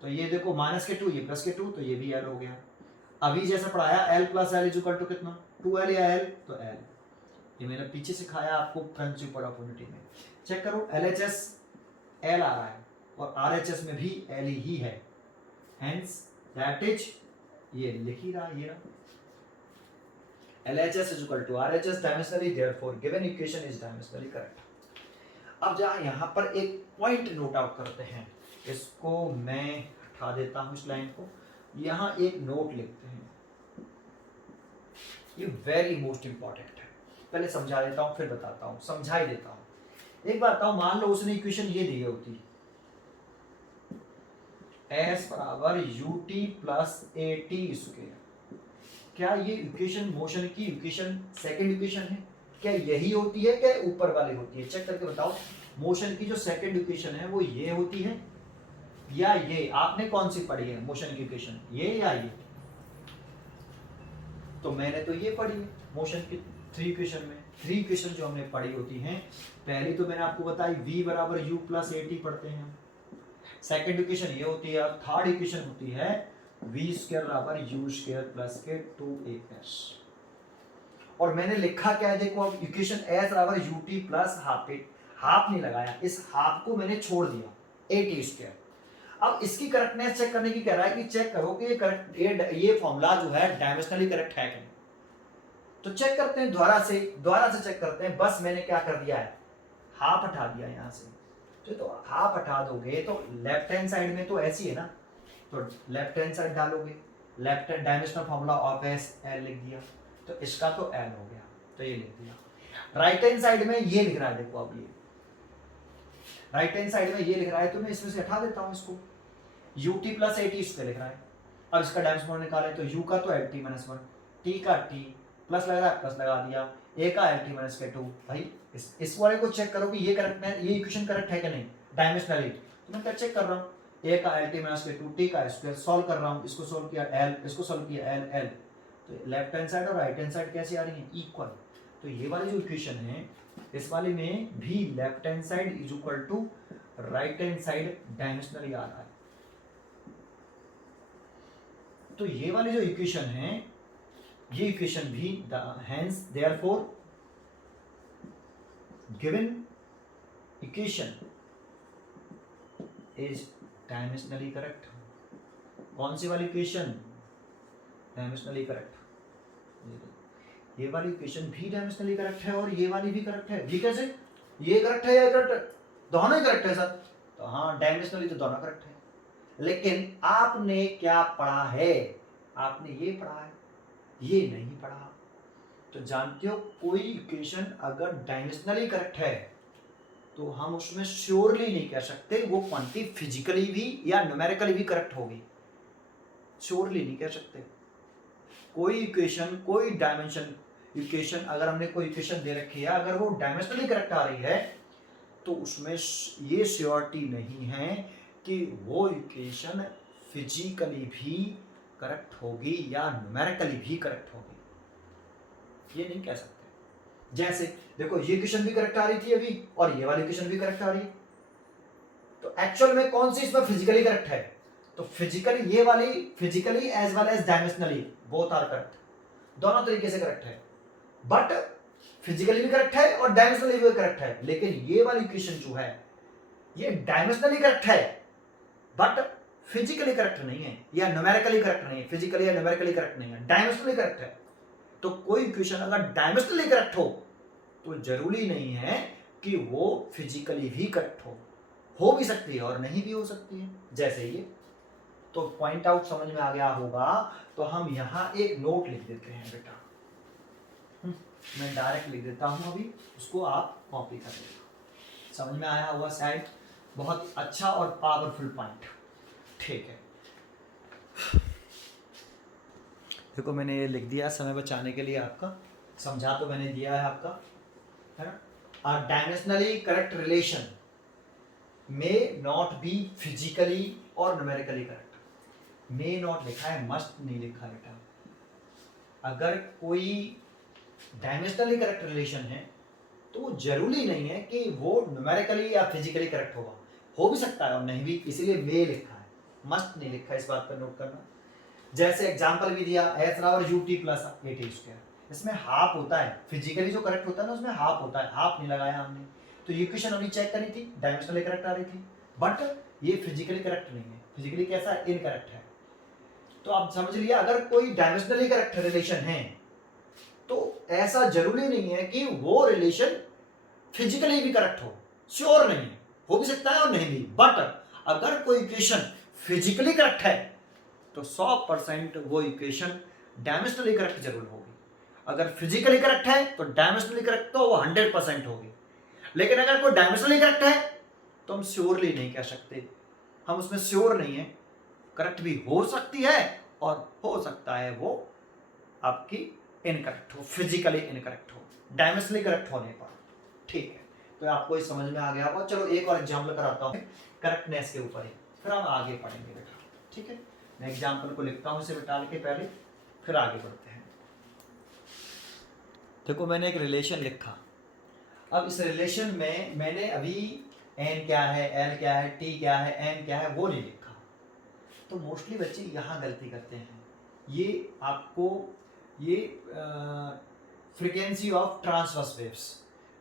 तो ये देखो माइनस के 2 ये प्लस के 2, तो ये भी एल हो गया। अभी जैसा पढ़ाया L plus L is equal to कितना 2l या l, तो l, ये मैंने पीछे सिखाया आपको प्रिंसिपल ऑफ यूनिटी में, चेक करो LHS l आ रहा है और RHS में भी l ही है, हेंस दैट इज ये लिख ही रहा, ये रहा LHS is equal to RHS dimensionally, therefore given equation is dimensionally correct. अब जहाँ यहाँ पर एक पॉइंट नोट आउट करते हैं, इसको मैं हटा देता हूँ इस लाइन को, यहाँ एक नोट लिखते हैं, ये वेरी मोस्ट इंपॉर्टेंट है। पहले समझा देता हूँ फिर बताता हूँ, समझा ही देता हूँ। एक बात बताओ, मान लो उसने इक्वेशन ये दी होती S बराबर ut प्लस AT स्क्वायर, क्या ये इक्वेशन मोशन की इक्वेशन सेकंड इक्वेशन है? क्या यही होती है, क्या ऊपर वाली होती है? चेक करके बताओ, मोशन की जो सेकंड इक्वेशन है वो ये होती है या ये? आपने कौन सी पढ़ी है मोशन की इक्वेशन, ये या ये? तो मैंने तो ये पढ़ी है मोशन की थ्री इक्वेशन में। थ्री इक्वेशन जो हमने पढ़ी होती हैं, पहली तो मैंने आपको बताई v बराबर u प्लस AT पढ़ते हैं, सेकंड इक्वेशन ये होती है, अब थर्ड इक्वेशन होती है v स्क्वायर बराबर u स्क्वायर प्लस के 2as। और मैंने लिखा क्या है देखो, अब इक्वेशन s बराबर ut प्लस हाफ, हाफ नहीं लगाया, इस हाफ को मैंने छोड़ दिया AT स्क्वायर। अब इसकी करेक्टनेस चेक करने की कह रहा है कि चेक करो कि ये करेक्ट, ये फॉर्मूला जो है डायमेंशनली करेक्ट है कि नहीं। तो चेक करते हैं, दोबारा से चेक करते हैं। बस मैंने क्या कर दिया है, हाफ हटा दिया यहाँ से, तो हाफ हटा दोगे तो लेफ्ट हैंड साइड में तो ऐसी है ना, तो लेफ्ट हैंड साइड डालोगे, left hand dimensional formula of S L लिख दिया, तो इसका तो एल हो गया, तो ये लिख दिया। राइट हैंड साइड में ये लिख रहा है, देखो अब ये राइट हैंड साइड में ये लिख रहा है, तो मैं इसमें से हटा देता हूँ इसको, ut प्लस AT स्क्वायर लिख रहा है। अब इसका डायमेंशन निकाले तो u का तो LT माइनस 1, t का t प्लस लग रहा है, प्लस लगा दिया, a का LT माइनस के 2। भाई इस वाले को चेक करो कि ये करेक्ट है, ये इक्वेशन करेक्ट है कि नहीं डायमेंशनली। तो मैं क्या चेक कर रहा हूँ, a का LT माइनस के 2, t का स्क्वायर सॉल्व कर रहा हूँ, इसको सॉल्व किया l, इसको सॉल्व किया l l, तो लेफ्ट हैंड साइड और राइट हैंड साइड कैसी आ रही है, इक्वल। तो ये वाली जो इक्वेशन है, इस वाले में भी left hand side is equal to right hand side dimensionally आ रहा है। तो ये वाली जो इक्वेशन है, ये इक्वेशन भी hence therefore given equation is dimensionally correct. कौन सी वाली इक्वेशन डायमेंशनली करेक्ट? ये वाली इक्वेशन भी डायमेंशनली करेक्ट है और ये वाली भी करेक्ट है। ये कैसे, ये करेक्ट है या करेक्ट है? दोनों ही करेक्ट है सर। तो हाँ, डायमेंशनली तो दोनों करेक्ट है, लेकिन आपने क्या पढ़ा है, आपने ये पढ़ा है, ये नहीं पढ़ा। तो जानते हो, कोई इक्वेशन अगर डायमेंशनली करेक्ट है तो हम उसमें श्योरली नहीं कह सकते वो क्वांटिटी फिजिकली भी या न्यूमेरिकली भी करेक्ट होगी, श्योरली नहीं कह सकते। कोई इक्वेशन, कोई डायमेंशन इक्वेशन, अगर हमने कोई इक्वेशन दे रखी है, अगर वो डायमेंशनली करेक्ट आ रही है तो उसमें ये श्योरिटी नहीं है कि वो इक्वेशन फिजिकली भी करेक्ट होगी या न्यूमेरिकली भी करेक्ट होगी, ये नहीं कह सकते। जैसे देखो, ये इक्वेशन भी करेक्ट आ रही थी अभी और ये वाली इक्वेशन भी करेक्ट आ रही है, तो एक्चुअल में कौन सी इसमें फिजिकली करेक्ट है? तो फिजिकली ये वाली, physically as well as dimensionally both are correct, दोनों तरीके से करेक्ट है। बट फिजिकली भी करेक्ट है और डायमेंशनली भी करेक्ट है, लेकिन ये वाली इक्वेशन जो है ये डायमेंशनली करेक्ट है बट फिजिकली करेक्ट नहीं है या न्यूमेरिकली करेक्ट नहीं है, फिजिकली या न्यूमेरिकली करेक्ट नहीं है, डायमेंशनली करेक्ट है। तो कोई इक्वेशन अगर डायमेंशनली करेक्ट हो तो जरूरी नहीं है कि वो फिजिकली भी करेक्ट हो भी सकती है और नहीं भी हो सकती है, जैसे ये। तो पॉइंट आउट समझ में आ गया होगा। तो हम यहाँ एक नोट लिख देते हैं बेटा, मैं डायरेक्ट लिख देता हूँ अभी, उसको आप कॉपी कर लेना। समझ में आया होगा शायद, बहुत अच्छा और पावरफुल पॉइंट। ठीक है, देखो मैंने ये लिख दिया समय बचाने के लिए आपका, समझा तो मैंने दिया है आपका, है ना। A dimensionally correct relation may not be physically or numerically correct. may not लिखा है, must नहीं लिखा बेटा। अगर कोई डायमेंशनली करेक्ट रिलेशन है तो वो जरूरी नहीं है कि वो न्यूमेरिकली या फिजिकली करेक्ट होगा, हो भी सकता है और नहीं भी, इसीलिए मे लिखा है, मस्ट नहीं लिखा है, इस बात पर नोट करना। जैसे एग्जांपल भी दिया, एस बराबर ut प्लस AT स्क्वायर, इसमें हाफ होता है, फिजिकली जो करेक्ट होता है ना उसमें हाफ होता है, हाफ नहीं लगाया हमने। तो ये इक्वेशन हमने चेक करी थी, डायमेंशनली करेक्ट आ रही थी, बट ये फिजिकली करेक्ट नहीं है, फिजिकली कैसा, इनकरेक्ट है। तो आप समझ लिए, अगर कोई डायमेंशनली करेक्ट रिलेशन है तो ऐसा जरूरी नहीं है कि वो रिलेशन फिजिकली भी करेक्ट हो, श्योर नहीं है, हो भी सकता है और नहीं भी, बट अगर कोई इक्वेशन फिजिकली करेक्ट है तो 100% वो इक्वेशन डायमेंशनली करेक्ट जरूर होगी। अगर फिजिकली करेक्ट है तो डायमेंशनली करेक्ट तो वो 100% होगी। लेकिन अगर कोई डायमेंशनली करेक्ट है तो हम श्योरली नहीं कह सकते, हम उसमें श्योर नहीं है, करेक्ट भी हो सकती है और हो सकता है वो आपकी इनकरेक्ट हो, फिजिकली इनकरेक्ट हो, डायमेंशनली करेक्ट होने पर। ठीक है, तो आपको ये समझ में आ गया होगा। चलो एक और एग्जाम्पल कराता हूँ करेक्टनेस के ऊपर ही, फिर हम आगे पढ़ेंगे बेटा। ठीक है, मैं एग्जाम्पल को लिखता हूँ इसे बिटा के पहले, फिर आगे बढ़ते हैं। देखो मैंने एक रिलेशन लिखा, अब इस रिलेशन में मैंने अभी एन क्या है, एल क्या है, टी क्या है, एन क्या है वो नहीं लिखा। तो मोस्टली बच्चे यहाँ गलती करते हैं। ये आपको ये फ्रीक्वेंसी ऑफ ट्रांसवर्स वेव्स,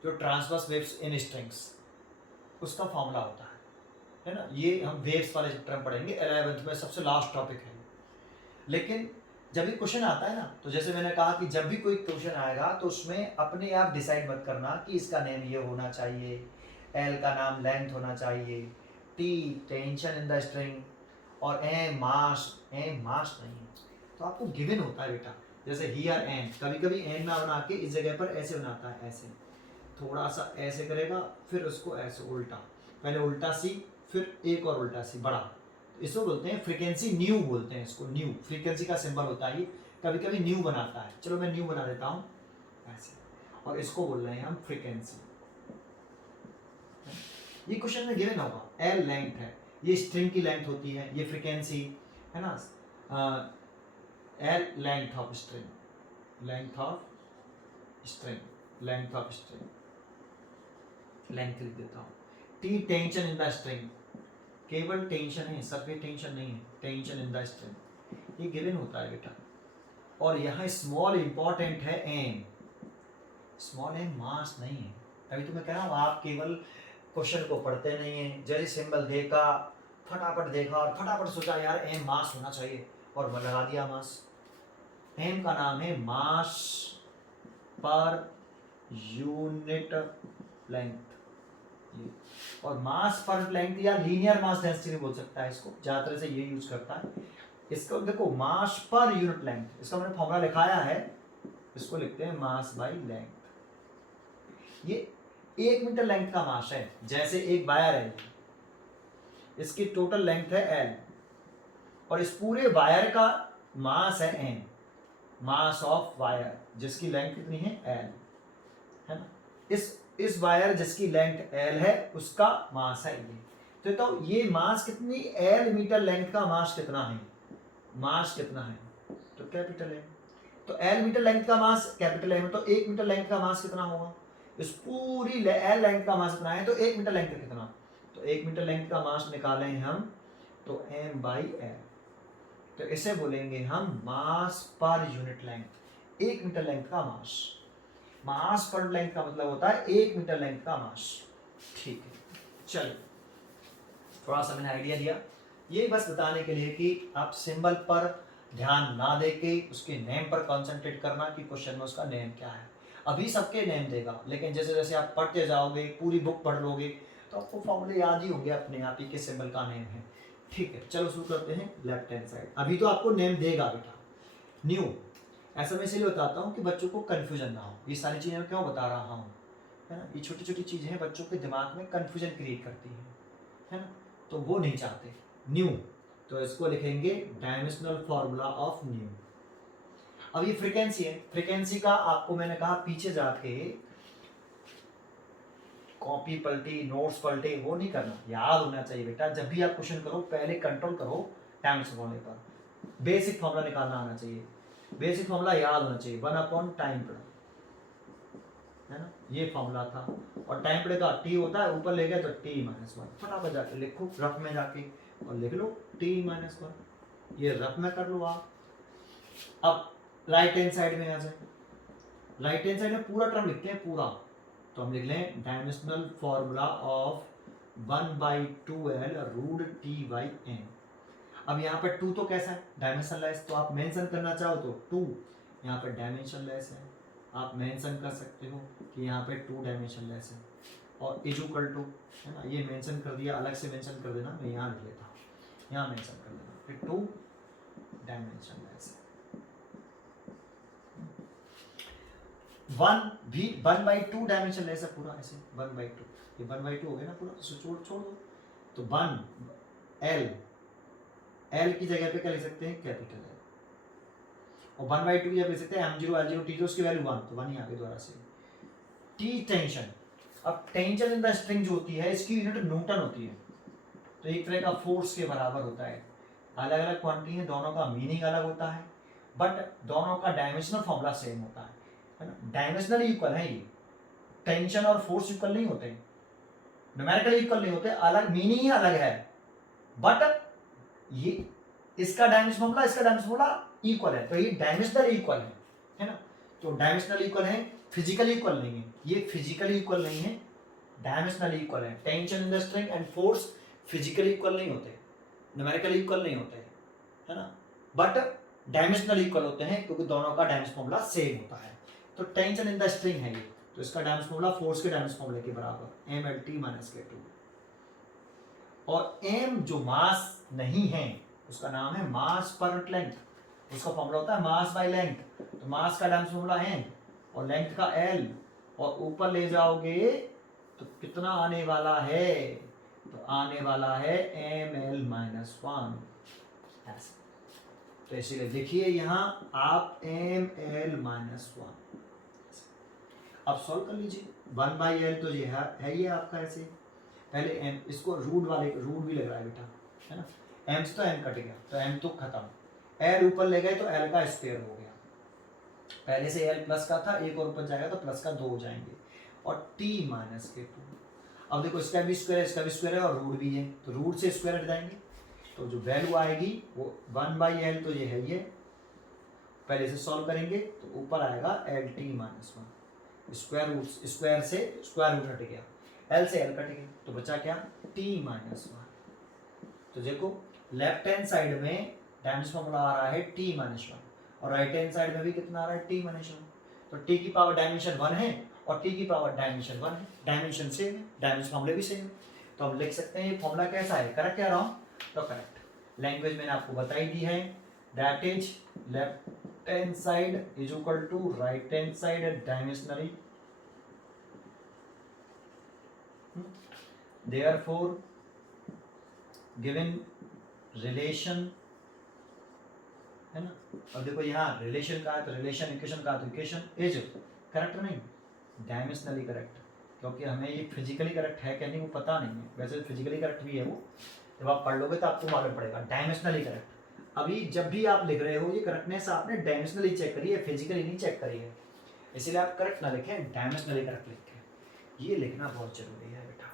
जो ट्रांसवर्स वेव्स इन स्ट्रिंग्स, उसका फॉर्मूला होता है ना। ये हम वेव्स वाले चैप्टर में पढ़ेंगे, 11th में सबसे लास्ट टॉपिक है। लेकिन जब भी क्वेश्चन आता है ना, तो जैसे मैंने कहा कि जब भी कोई क्वेश्चन आएगा तो उसमें अपने आप डिसाइड मत करना कि इसका नेम ये होना चाहिए, एल का नाम लेंथ होना चाहिए, T tension in the string, और एम मास नहीं है। तो आपको गिवन होता है बेटा, जैसे हियर एन, कभी कभी एन ना बना के इस जगह पर ऐसे बनाता है, ऐसे थोड़ा सा ऐसे करेगा, फिर उसको ऐसे उल्टा, पहले उल्टा सी फिर एक और उल्टा सी बड़ा, इसको बोलते हैं फ्रीक्वेंसी, न्यू बोलते हैं इसको, न्यू फ्रीक्वेंसी का सिंबल होता है ये, कभी कभी न्यू बनाता है। चलो मैं न्यू बना देता हूँ ऐसे, और इसको बोल रहे हैं हम फ्रीक्वेंसी। ये क्वेश्चन में गिवन होगा, एल लेंथ है, ये स्ट्रिंग की लेंथ होती है, ये फ्रीक्वेंसी है ना, L length of string, length of string, length of string, length लिख देता हूँ। T tension in the string, केवल टेंशन है, सर्फेस टेंशन नहीं है, टेंशन इन द स्ट्रिंग, ये गिवन होता है बेटा। और यहाँ स्मॉल इंपॉर्टेंट है एम, स्मॉल एम मास नहीं है। अभी तो मैं कह रहा हूँ आप केवल क्वेश्चन को पढ़ते नहीं है, जैसे सिंबल देखा फटाफट देखा और फटाफट सोचा यार एम मास होना चाहिए और लगा दिया मास। एम का नाम है मास पर यूनिट लेंथ, और मास पर लेंथ या लीनियर मास डेंसिटी बोल सकता है इसको, ज्यादातर से ये यूज करता है इसको। देखो मास पर यूनिट लेंथ, इसका मैंने फॉर्मूला लिखाया है, इसको लिखते हैं मास बाय लेंथ। ये 1 मीटर लेंथ का मास है, जैसे एक वायर है, इसकी टोटल लेंथ है एल, और इस पूरे वायर का मास है एन, मास ऑफ वायर जिसकी लेंथ कितनी है एल, है ना। इस वायर जिसकी लेंथ एल है उसका मास है ये। तो ये मास कितनी, एल मीटर लेंथ का मास कितना है, मास कितना है, तो कैपिटल है। तो एल मीटर लेंथ का मास कैपिटल है, तो 1 मीटर लेंथ का मास कितना होगा, इस पूरी एल लेंथ का मास कितना है, तो 1 मीटर लेंथ का कितना, तो 1 मीटर लेंथ का मास निकाले हम तो m बाई एल, तो इसे बोलेंगे हम मास per unit length. 1 metre length का मास, मास पर लेंथ का मतलब होता है 1 मीटर लेंथ का मास। ठीक है, चलिए थोड़ा सा मैंने आइडिया दिया, ये बस बताने के लिए कि आप सिंबल पर ध्यान ना देके उसके नेम पर कंसंट्रेट करना कि क्वेश्चन में उसका नेम क्या है। अभी सबके नेम देगा, लेकिन जैसे जैसे आप पढ़ते जाओगे, पूरी बुक पढ़ लोगे, तो आपको फॉर्मूले याद ही होंगे अपने आप ही, किस सिंबल का नेम है। ठीक है, चलो शुरू करते हैं लेफ्ट हैंड साइड। अभी तो आपको नेम देगा बेटा, न्यू, ऐसा मैं इसलिए बताता हूँ कि बच्चों को कन्फ्यूजन ना हो। ये सारी चीज़ें मैं क्यों बता रहा हूँ, है ना, ये छोटी छोटी चीज़ें हैं, बच्चों के दिमाग में कन्फ्यूजन क्रिएट करती हैं, है ना, तो वो नहीं चाहते। न्यू, तो इसको लिखेंगे डायमेंशनल फॉर्मूला ऑफ न्यू। अब ये फ्रीक्वेंसी है, फ्रीक्वेंसी का आपको मैंने कहा पीछे जाके कॉपी पलटी, नोट्स पलटे, वो नहीं करना, याद होना चाहिए बेटा। जब भी आप क्वेश्चन करो पहले कंट्रोल करो टाइम्स होने पर, बेसिक फॉर्मूला निकालना आना चाहिए, बेसिक फॉर्मूला याद होना चाहिए, 1 टाइम पीरियड, है ना, ये फॉर्मूला था। और टाइम पीरियड का टी होता है, ऊपर ले गए तो t-1, फटाफट जाके लिखो रफ में जाके और लिख लो t-1, ये रफ में कर लो आप। अब राइट हैंड साइड में आ जाए, राइट हैंड साइड में पूरा टर्म लिखते हैं पूरा, तो हम लिख लें dimensional formula of 1/2l root t/n। अब यहाँ पर 2 तो कैसा है, डायमेंशनलेस, तो आप मेंशन करना चाहो तो 2 यहाँ पर डायमेंशनलेस है, आप मेंशन कर सकते हो कि यहाँ पे 2 डायमेंशनलेस है, और इज इक्वल टू, है ना, ये मेंशन कर दिया, अलग से मेंशन कर देना, मैं यहाँ लिख लेता हूँ, यहाँ मेंशन कर देना कि 2 डायमेंशनलेस है। 1/2 डायमेंशनलेस है पूरा, ऐसे 1/2, ये 1/2 हो गया ना पूरा, छोड़ छोड़ दो, तो 1 L की जगह पे क्या लिख सकते हैं, कैपिटल L, और 1/2 की जगह लिख सकते हैं M0 L0 T, तो उसकी वैल्यू 1, तो 1 ही आ गई दोबारा से। T टेंशन, अब टेंशन इन द स्ट्रिंग जो होती है इसकी यूनिट न्यूटन होती है, तो एक तरह का फोर्स के बराबर होता है। अलग अलग क्वांटिटी है, दोनों का मीनिंग अलग होता है, बट दोनों का डायमेंशनल फॉर्मूला सेम होता है ना, डायमेंशनल इक्वल है ये, टेंशन और फोर्स इक्वल नहीं होते, न्यूमेरिकली इक्वल नहीं होते, अलग मीनिंग ही अलग है, बट ये इसका डायमेंशन फॉर्मूला इसका डायमेंशन फॉर्मूला इक्वल है, तो ये डायमेंशनल इक्वल है ना, तो डायमेंशनल इक्वल है, फिजिकली इक्वल नहीं है, ये फिजिकली इक्वल नहीं है, डायमेंशनली इक्वल है। Tension in the string and force physically equal नहीं होते, न्यूमेरिकली इक्वल नहीं होते, है ना, बट डायमेंशनली इक्वल होते हैं क्योंकि दोनों का डायमेंशन फॉर्मूला सेम होता है। तो टेंशन इन द स्ट्रिंग है ये, तो इसका डायमेंशन फॉर्मूला फोर्स के डायमेंशन फॉर्मूले के बराबर mLT - K2, और m जो मास नहीं है उसका नाम है मास पर लेंथ, उसका फॉर्मूला होता है मास बाय लेंथ, तो मास का डायमेंशन फॉर्मूला m और लेंथ का l, और ऊपर ले जाओगे तो कितना आने वाला है, तो आने वाला है ml - 1 ऐसे, तो इसीलिए देखिए यहाँ आप ml - 1 अब सॉल्व कर लीजिए। 1/L तो ये है ये आपका ऐसे, पहले m, इसको रूट वाले रूट भी लग रहा है बेटा, है ना, m से तो m कट गया, तो m तो खत्म, l ऊपर ले गए तो l का स्क्वायर हो गया, पहले से l प्लस का था, एक और ऊपर जाएगा तो प्लस का 2 हो जाएंगे, और t - K2, अब देखो इसका भी स्क्वायर है, इसका भी स्क्वायर है, और रूट भी है, तो रूट से स्क्वायर हट जाएंगे, तो जो वैल्यू आएगी वो 1/L तो ये है ये, पहले से सॉल्व करेंगे तो ऊपर आएगा LT - 1, स्क्वायर रूट, स्क्वायर से स्क्वायर रूट हट गया, L से L कट गया, तो बचा क्या, T - 1, तो देखो लेफ्ट हैंड साइड में डायमेंशन फॉर्मूला आ रहा है T - 1, और राइट हैंड साइड में भी कितना आ रहा है T - 1, तो T की पावर डायमेंशन 1 है और T की पावर डायमेंशन 1 है, डायमेंशन सेम है, डायमेंशन फॉर्मूले भी सेम है, तो हम लिख सकते हैं ये फॉर्मूला कैसा है, करेक्ट या रॉन्ग, तो करेक्ट। लैंग्वेज मैंने आपको बताई दी है, that is left hand side is equal to right hand side dimensionally, therefore given relation, है ना, अब देखो यहाँ रिलेशन का है तो रिलेशन, इक्वेशन का तो इक्वेशन इज करेक्ट नहीं, डायमेंशनली करेक्ट, क्योंकि हमें ये फिजिकली करेक्ट है क्या नहीं वो पता नहीं है, वैसे फिजिकली करेक्ट भी है वो, जब आप पढ़ लोगे तो आपको मालूम पड़ेगा, डायमेंशनली करेक्ट। अभी जब भी आप लिख रहे हो ये करेक्टनेस आपने डायमेंशनली चेक करी है, फिजिकली नहीं चेक करी है, इसीलिए आप करेक्ट ना लिखें, डायमेंशनली करेक्ट लिखें, ये लिखना बहुत जरूरी है बेटा,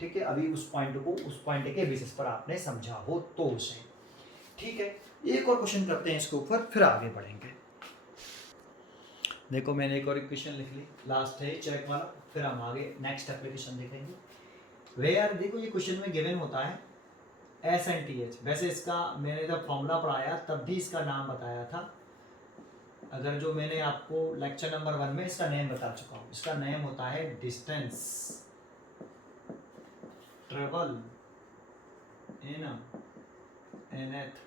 ठीक है, अभी उस पॉइंट को उस पॉइंट के बेसिस पर आपने समझा हो तो उसे, ठीक है। एक और क्वेश्चन करते हैं इसके ऊपर, फिर आगे बढ़ेंगे। देखो मैंने एक और इक्वेशन लिख ली, लास्ट है चेक वाला, फिर हम आगे नेक्स्ट एप्लीकेशन देखेंगे। वेयर देखो ये क्वेश्चन में गिवन होता है SNTH, वैसे इसका मैंने जब फॉर्मूला पढ़ाया तब भी इसका नाम बताया था, अगर जो मैंने आपको लेक्चर नंबर 1 में इसका नेम बता चुका हूँ, इसका नेम होता है distance travel in nth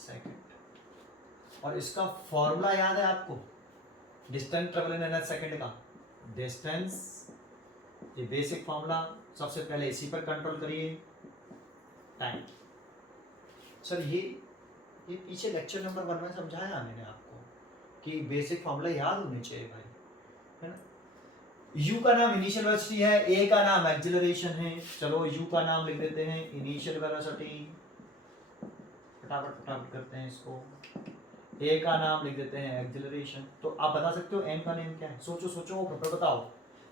second, और इसका फॉर्मूला याद है आपको, distance travel in nth second का, डिस्टेंस, ये बेसिक फॉर्मूला, सबसे पहले इसी पर कंट्रोल करिए, टाइम। सर ये पीछे लेक्चर नंबर 1 में समझाया मैंने आपको कि बेसिक फॉर्मूला याद होने चाहिए भाई, है ना। U का नाम इनिशियल वेलोसिटी है, A का नाम एक्सेलरेशन है, चलो U का नाम लिख देते हैं इनिशियल वेलोसिटी, फटाफट करते हैं इसको, A का नाम लिख देते हैं एक्सेलरेशन, तो आप बता सकते हो M का नेम क्या है, सोचो सोचो, फिर बताओ,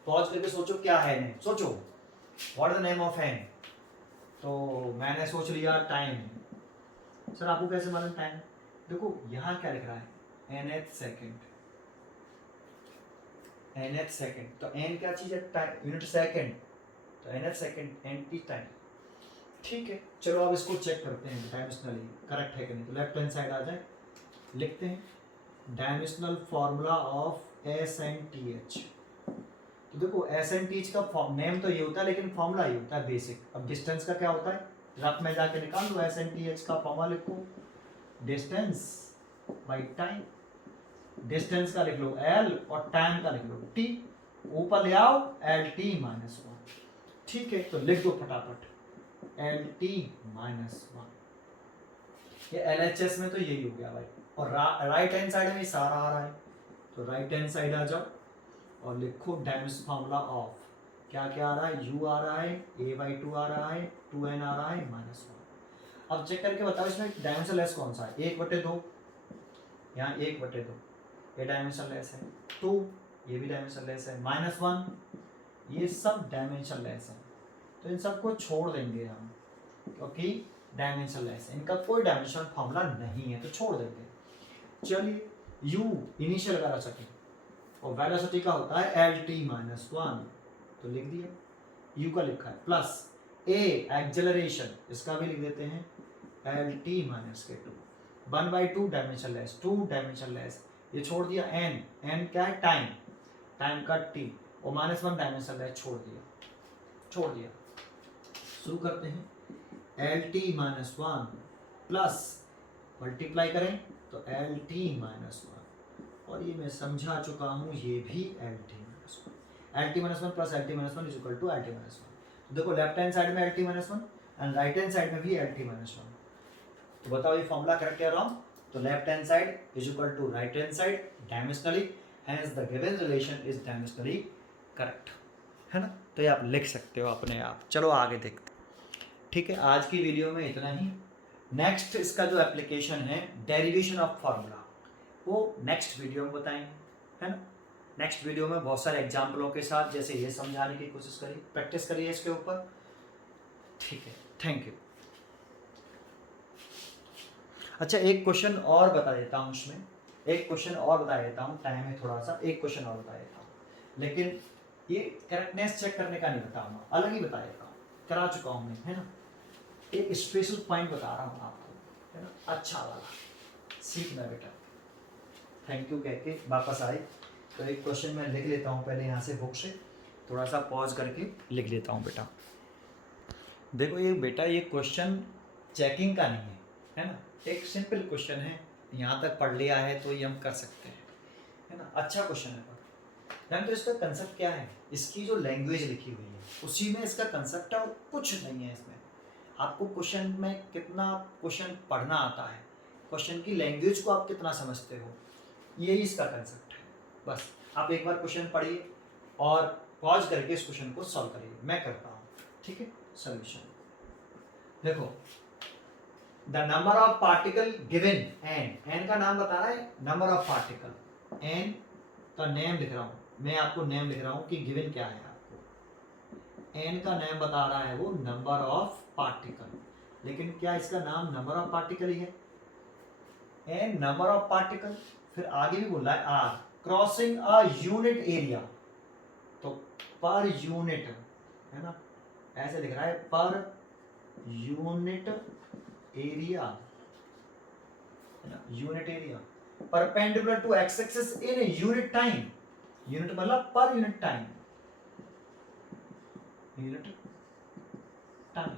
पॉज करके सोचो क्या है नेम, सोचो what is the name of M, तो मैंने सोच लिया टाइम, सर आपको कैसे मालूम टाइम, देखो यहाँ क्या लिख रहा है nth सेकंड, nth सेकंड, तो n क्या चीज है, टाइम, यूनिट सेकंड, तो nth सेकंड nt टाइम, ठीक है, चलो अब इसको चेक करते हैं डायमेंशनली करेक्ट है कि नहीं। तो लेफ्ट हैंड साइड आ जाए, लिखते हैं dimensional formula of S and T H. तो देखो एस एंड टी एच का फॉर्म नेम तो ये होता है लेकिन फॉर्मूला ये होता है बेसिक। अब डिस्टेंस का क्या होता है, रफ में जाके निकाल लो, एस एंड टी एच का फॉर्मूला लिखो, डिस्टेंस बाई टाइम। डिस्टेंस का लिख लो एल और टाइम का लिख लो टी, ऊपर ले आओ एल टी माइनस वन। ठीक है, तो लिख दो फटाफट एल टी माइनस वन। ये एलएचएस में तो यही हो गया भाई, और राइट हैंड साइड में सारा आ रहा है, तो राइट हैंड साइड आ जाओ और लिखो डायमेंशन फॉर्मूला ऑफ क्या क्या आ रहा है, यू आ रहा है, ए बाई टू आ रहा है, 2n आ रहा है, माइनस वन। अब चेक करके बताओ इसमें डायमेंशन लेस कौन सा है, 1/2, यहाँ 1/2, ये डायमेंशन लेस है, 2 ये भी डायमेंशन लेस है, माइनस वन ये सब डायमेंशन लेस है। तो इन सबको छोड़ देंगे हम क्योंकि डायमेंशन लेस है, इनका कोई डायमेंशन फॉर्मूला नहीं है तो छोड़ देंगे। चलिए u इनिशियल वेलोसिटी और वेलोसिटी का होता है एल टी माइनस वन, तो लिख दिया u का लिखा है, प्लस a एक्सेलरेशन इसका भी लिख देते हैं एल टी माइनस के two, 1/2 dimensionless, 2 dimensionless, ये छोड़ दिया n क्या है टाइम, टाइम का t और माइनस वन डायमेंशन लेस छोड़ दिया। शुरू करते हैं, L T minus one plus multiply करें तो एल टी माइनस वन, और ये मैं समझा चुका हूँ, ये भी L T minus one, L T minus one plus L T minus one is equal to L T minus one. देखो लेफ्ट हैंड साइड में L T minus one and right hand side में भी L T minus one, तो बताओ ये formula correct है wrong. तो left hand side is equal to right hand side dimensionally, hence the given relation is dimensionally correct, है ना। तो ये आप लिख सकते हो अपने आप। चलो आगे देखते, ठीक है, आज की वीडियो में इतना ही। नेक्स्ट इसका जो एप्लीकेशन है डेरिवेशन ऑफ फार्मूला, वो नेक्स्ट वीडियो में बताएंगे, है ना। नेक्स्ट वीडियो में बहुत सारे एग्जाम्पलों के साथ जैसे ये समझाने की कोशिश करिए, प्रैक्टिस करिए इसके ऊपर, ठीक है, थैंक यू। अच्छा एक क्वेश्चन और बता देता हूँ, इसमें एक क्वेश्चन और बता देता हूँ, टाइम है थोड़ा सा, एक क्वेश्चन और बता देता हूँ, लेकिन ये करेक्टनेस चेक करने का नहीं बताऊंगा, अलग ही बता देता हूँ, करा चुका हूँ मैं, है ना। एक स्पेशल पॉइंट बता रहा हूँ आपको, है ना, अच्छा वाला, सीखना बेटा। थैंक यू कह के वापस आए, तो एक क्वेश्चन मैं लिख लेता हूँ पहले यहाँ से बुक से, थोड़ा सा पॉज करके लिख लेता हूँ बेटा। देखो ये बेटा ये क्वेश्चन चेकिंग का नहीं है ना, एक सिंपल क्वेश्चन है, यहाँ तक पढ़ लिया है तो ये हम कर सकते हैं, है ना, अच्छा क्वेश्चन है। यानी तो इसका कंसेप्ट क्या है, इसकी जो लैंग्वेज लिखी हुई है उसी में इसका कंसेप्ट है और कुछ नहीं है इसमें। आपको क्वेश्चन में कितना क्वेश्चन पढ़ना आता है, क्वेश्चन की लैंग्वेज को आप कितना समझते हो, यही इसका कंसेप्ट है। बस आप एक बार क्वेश्चन पढ़िए और पॉज करके इस क्वेश्चन को सॉल्व करिए, मैं करता हूँ, ठीक है। सॉल्यूशन देखो, the number of particle given an का नाम बता रहा है, नंबर ऑफ पार्टिकल, एन का नेम लिख रहा हूँ मैं, आपको नेम लिख रहा हूँ कि गिवन क्या है आपको, एन का नेम बता रहा है वो नंबर ऑफ पार्टिकल, लेकिन क्या इसका नाम नंबर ऑफ पार्टिकल ही है, एन नंबर ऑफ पार्टिकल, फिर आगे भी बोल रहा है are crossing a unit area, तो पर यूनिट, है ना, ऐसे लिख रहा है पर यूनिट एरिया, है ना, unit area perpendicular to x axis in unit time, unit मतलब per unit time, unit time,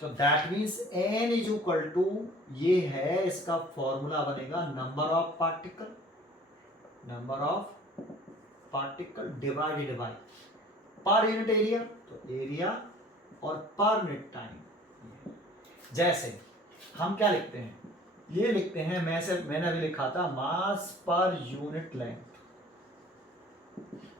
तो that means n is equal to, ये है इसका फॉर्मूला बनेगा number of particle, number of particle divided by per unit area, तो area और per unit time. जैसे हम क्या लिखते हैं, ये लिखते हैं, मैंने अभी लिखा था मास पर यूनिट लेंथ,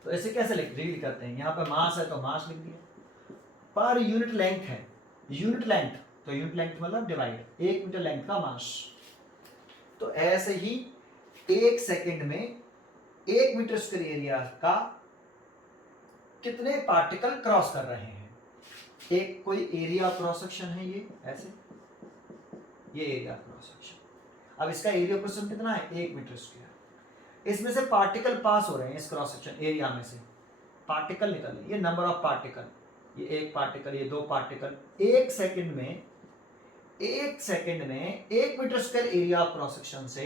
तो ऐसे कैसे रीड करते हैं, यहाँ पे मास है तो मास लिख दिया, पर यूनिट लेंथ है, यूनिट लेंथ, तो यूनिट लेंथ मतलब डिवाइड, 1 मीटर लेंथ का मास, तो ऐसे ही 1 सेकंड में 1 मीटर स्क्वायर एरिया का कितने पार्टिकल क्रॉस कर रहे हैं, एक कोई एरिया क्रॉस सेक्शन है ये, ऐसे ये एरिया क्रॉस सेक्शन, अब इसका एरिया क्रॉस सेक्शन कितना है, 1 मीटर स्क्वायर, इसमें से पार्टिकल पास हो रहे हैं इस क्रॉस सेक्शन एरिया में से, पार्टिकल निकल रहे, ये नंबर ऑफ पार्टिकल, ये एक पार्टिकल, ये दो पार्टिकल, एक सेकंड में 1 metre square area of cross section से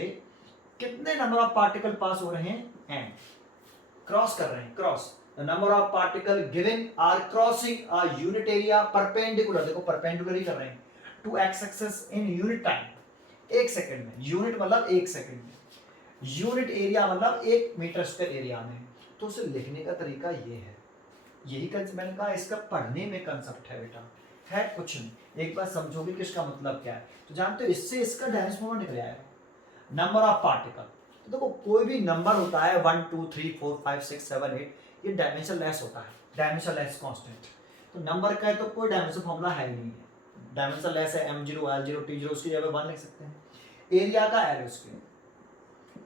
कितने नंबर ऑफ पार्टिकल पास हो रहे हैं? एन, क्रॉस कर रहे हैं, cross. The number of particle given are crossing a unit area perpendicular, देखो परपेंडिकुलर ही कर रहे हैं, to x axis in unit time, एक सेकंड में। यूनिट मतलब एक सेकंड में, यूनिट एरिया मतलब 1 मीटर स्क्वायर एरिया में। तो उसे लिखने का तरीका ये है, यही मैंने कहा इसका पढ़ने में कंसेप्ट है बेटा, है कुछ नहीं। एक बार समझोगे कि इसका मतलब क्या है तो जानते हो, इससे इसका डायमेंशन फॉर्मूला निकल आएगा, नंबर ऑफ पार्टिकल। तो देखो कोई भी नंबर होता है 1 2 3 4 5 6 7 8, ये डायमेंशन लेस होता है, डायमेंशन लेस कांस्टेंट। तो नंबर का है तो कोई डायमेंशन फॉर्मूला है ही नहीं है, डायमेंशन लेस है, m0 l0 t0, उसकी जगह 1 लिख सकते हैं। एरिया का l उसके,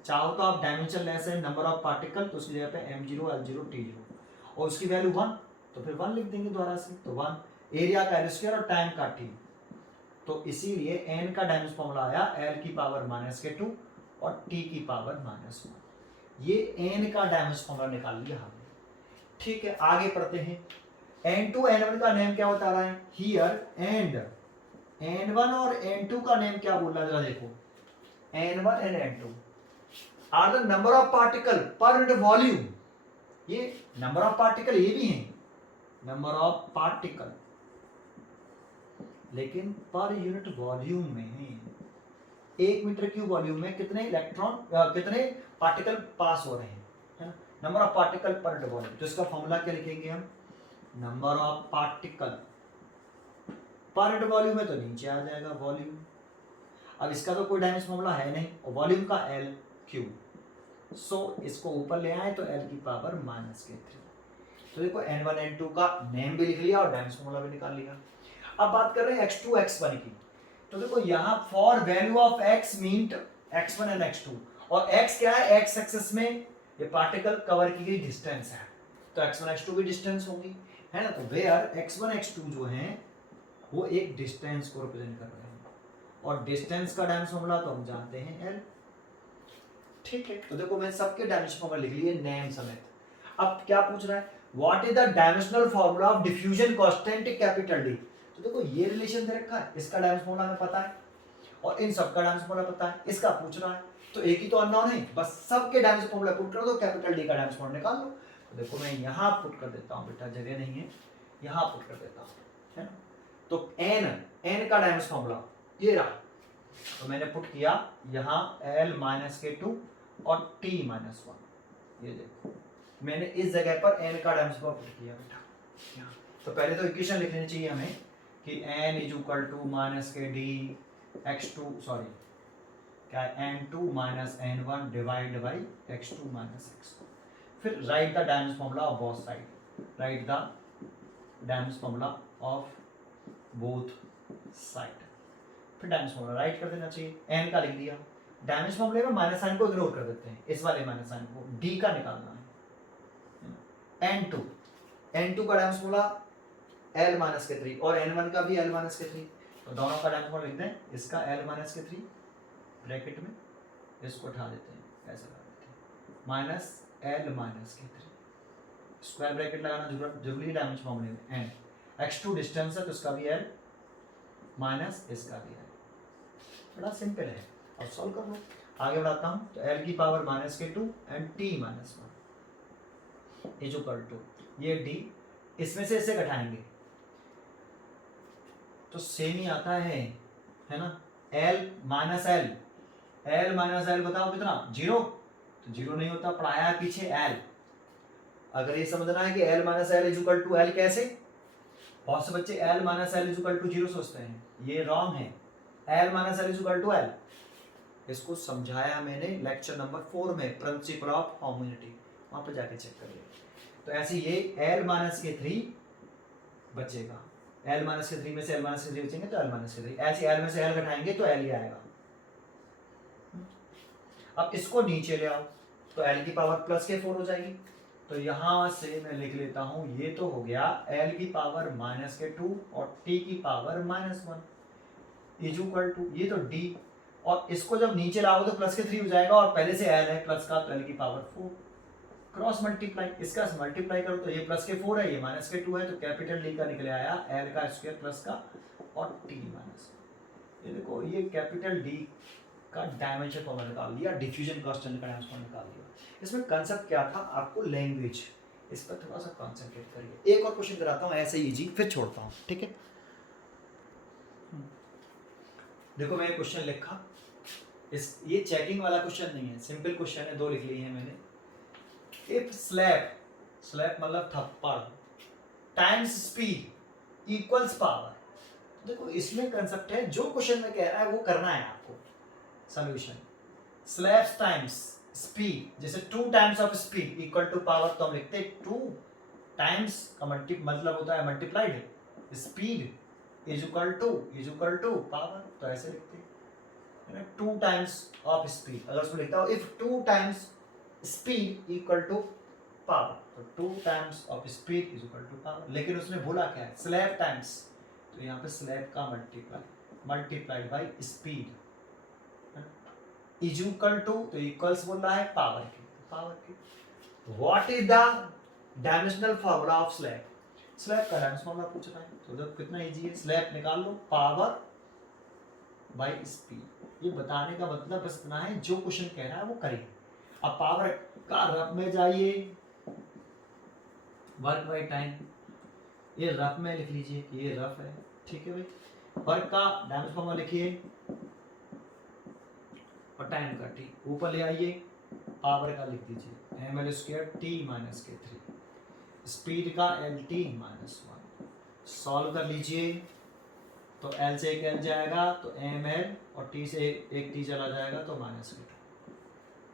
चाहो तो आप डायमेंशन लेस है नंबर ऑफ पार्टिकल, तो उसकी जगह पे m0 l0 t0, और उसकी वैल्यू 1, तो फिर 1 लिख देंगे दोबारा से, तो 1 एरिया का l स्क्वायर और टाइम का t। तो इसीलिए n का डायमेंशन फॉर्मूला आया l की पावर -2 और t की पावर -1। ये n का डायमेंशन फॉर्मूला निकाल लिया हमने। ठीक है, आगे पढ़ते हैं। n2 n1 का नेम क्या बता रहा है हियर, एंड n1 और n2 का नेम क्या बोल रहा है जरा देखो, n1 and n2 are the number of particle per unit volume. ये नंबर ऑफ पार्टिकल ये भी है, नंबर ऑफ पार्टिकल, लेकिन पर यूनिट वॉल्यूम में है। 1 मीटर क्यूब वॉल्यूम में कितने इलेक्ट्रॉन, कितने पार्टिकल पास हो रहे हैं, है ना, number of particle per unit volume. तो इसका फॉर्मूला क्या लिखेंगे हम, number of particle per unit volume है तो नीचे आ जाएगा वॉल्यूम। अब इसका तो कोई डायमेंशन फॉर्मूला है नहीं, और वॉल्यूम का l क्यूब, सो इसको ऊपर ले आए तो l की पावर -3। तो देखो n1 n2 का नेम भी लिख लिया और डायमेंशन फॉर्मूला भी निकाल लिया। अब बात कर रहे हैं x2 x1 की। तो देखो यहाँ for value of x mean x1 and x2, और x क्या है, x एक्सिस में ये पार्टिकल कवर की गई डिस्टेंस है, तो x1 x2 भी डिस्टेंस होगी, है ना। तो वेयर x1 x2 जो है वो एक डिस्टेंस को रिप्रेजेंट कर रहे हैं, और डिस्टेंस का डायमेंशन फॉर्मूला तो हम जानते हैं l। ठीक है, तो देखो मैं सबके डायमेंशन फॉर्मूला लिख लिए नेम समेत। अब क्या पूछ रहा है, what is the dimensional formula of diffusion constant capital D। तो देखो ये रिलेशन दे रखा है, इसका डायमेंशन फॉर्मूला हमें पता है, और इन सबका डायमेंशन फॉर्मूला पता है, इसका पूछ रहा है तो एक ही तो अननोन है, बस सबके डायमेंशन फॉर्मूला पुट कर दो, कैपिटल D का डायमेंशन फॉर्मूला निकाल लो। तो देखो मैं यहाँ पुट कर देता हूँ बेटा, जगह नहीं है, यहाँ पुट कर देता हूँ, है ना। तो n का डायमेंशन फॉर्मूला ये रहा, तो मैंने पुट किया यहाँ l-2 और t-1। ये देखो मैंने इस जगह पर n का डायमेंशन फॉर्मूला पुट किया बेटा। तो पहले तो इक्वेशन लिख लेनी चाहिए हमें कि n = -d x2 सॉरी क्या है n2 - n1 divide by x2 - x1। फिर right the dimension formula of both side, right the dimension formula of both side, फिर डायमेंशन फॉर्मूला राइट कर देना चाहिए। n का लिख दिया, डायमेंशन फॉर्मूले में माइनस साइन को इग्नोर कर देते हैं, इस वाले माइनस साइन को, d का निकालना है। n2 का डायमेंशन फॉर्मूला l-3 और n1 का भी l-3, तो दोनों का डायमेंशन फॉर्मूला लिख दें, इसका l-3 ब्रैकेट में, इसको उठा देते हैं, ऐसा कर देते हैं, -l-3 स्क्वायर ब्रैकेट लगाना जरूरी है डायमेंशन फॉर्मूले में। n x2 डिस्टेंस है तो इसका भी l माइनस इसका भी l, बड़ा सिंपल है। अब सॉल्व कर लो, आगे बढ़ाता हूँ। तो l की पावर -2 एंड t-1 = ये d, इसमें से इसे घटाएंगे तो सेम ही आता है ना, l - l बताओ कितना, 0, तो 0 नहीं होता, पढ़ाया पीछे l। अगर ये समझना है कि l - l = l कैसे, बहुत से बच्चे l - l = 0 सोचते हैं, ये रॉन्ग है। l - l = l, इसको समझाया मैंने लेक्चर नंबर 4 में, प्रिंसिपल ऑफ होमोजेनिटी, वहां पर जाके चेक करिए। तो ऐसे ये l-3 बचेगा, l-3 में से l-3 बचेंगे तो l-3, ऐसे l में से l घटाएंगे तो l ही आएगा। अब इसको नीचे ले आओ तो l की पावर +4 हो जाएगी, तो यहां से मैं लिख लेता हूं, ये तो हो गया l की पावर -2 और t की पावर -1 = ये तो d, और इसको जब नीचे लाओ तो +3 हो जाएगा, और पहले से l है प्लस का, तो l की पावर 4। क्रॉस मल्टीप्लाई, इसका मल्टीप्लाई करो तो ये प्लस के 4 है, ये माइनस के 2 है, तो कैपिटल डी का निकले आया एल का स्क्वायर प्लस का और टी माइनस। ये देखो ये कैपिटल डी का डायमेंशन फॉर्मूला निकाल लिया, डिफ्यूजन कांस्टेंट का डायमेंशन निकाल लिया। इसमें कंसेप्ट क्या था, आपको लैंग्वेज, इस पर थोड़ा सा कंसंट्रेट करिए। एक और क्वेश्चन कराता हूँ ऐसे इजी, फिर छोड़ता हूँ, ठीक है। देखो मैं क्वेश्चन लिखा, इस ये चेकिंग वाला क्वेश्चन नहीं है, सिंपल क्वेश्चन है, 2 लिख लिए हैं मैंने। इफ स्लैब, स्लैब मतलब थप्पड़, टाइम्स स्पीड इक्वल्स पावर। देखो इसमें कंसेप्ट है, जो क्वेश्चन में कह रहा है वो करना है आपको। सॉल्यूशन स्लैब टाइम्स स्पीड, जैसे 2 times of speed equal to power, तो हम लिखते हैं 2 टाइम्स का मतलब होता है multiplied, speed is equal to power, तो ऐसे लिखते हैं 2 टाइम्स ऑफ स्पीड। अगर उसको लिखता हूँ if 2 times speed equal to power, तो 2 times of speed is equal to power. लेकिन उसने बोला क्या है, स्लैब टाइम्स, तो यहाँ पे स्लैब का multiplied by speed is equal to, तो इक्वल्स बोल रहा है पावर की। What is the dimensional formula of slab, slab का डायमेंशनल फार्मूला पूछ रहा है, तो देखो कितना इजी है, स्लैब निकाल लो, पावर बाई स्पीड। ये बताने का मतलब बस इतना है, जो क्वेश्चन कह रहा है वो करिए। अब पावर का रफ में जाइए, वर्क बाई टाइम, ये रफ में लिख लीजिए कि ये रफ है, ठीक है भाई। वर्क का डायमेंशन फॉर्मूला लिखिए और टाइम का टी, ऊपर ले आइए, पावर का लिख दीजिए M L square T minus के 3, स्पीड का एल टी माइनस 1। सॉल्व कर लीजिए, तो एल से एक एल जाएगा तो एम एल, और टी से एक टी चला जाएगा तो माइनस के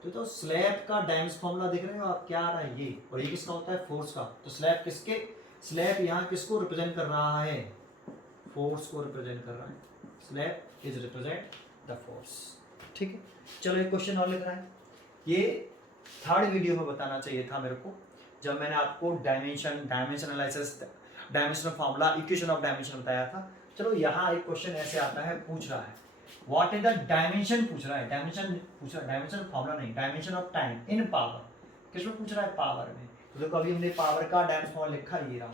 2। तो स्लैब का डायमेंशन फॉर्मूला देख रहे हो आप, क्या आ रहा है ये, और ये किसका होता है, फोर्स का। तो स्लैब किसके, स्लैब यहाँ किसको रिप्रेजेंट कर रहा है, फोर्स को रिप्रेजेंट कर रहा है, slab is represent the force, ठीक है। चलो एक क्वेश्चन और लिख रहा है, ये 3rd वीडियो में बताना चाहिए था मेरे को, जब मैंने आपको dimension analysis, dimensional formula, equation of dimension बताया था। चलो यहाँ एक क्वेश्चन ऐसे आता है, पूछ रहा है व्हाट इज द डायमेंशन, पूछ रहा है डायमेंशन फार्मूला नहीं, dimension of time in power, किसमें पूछ रहा है, पावर में। तो देखो अभी हमने पावर का डायमेंशन फार्मूला लिखा, ये रहा,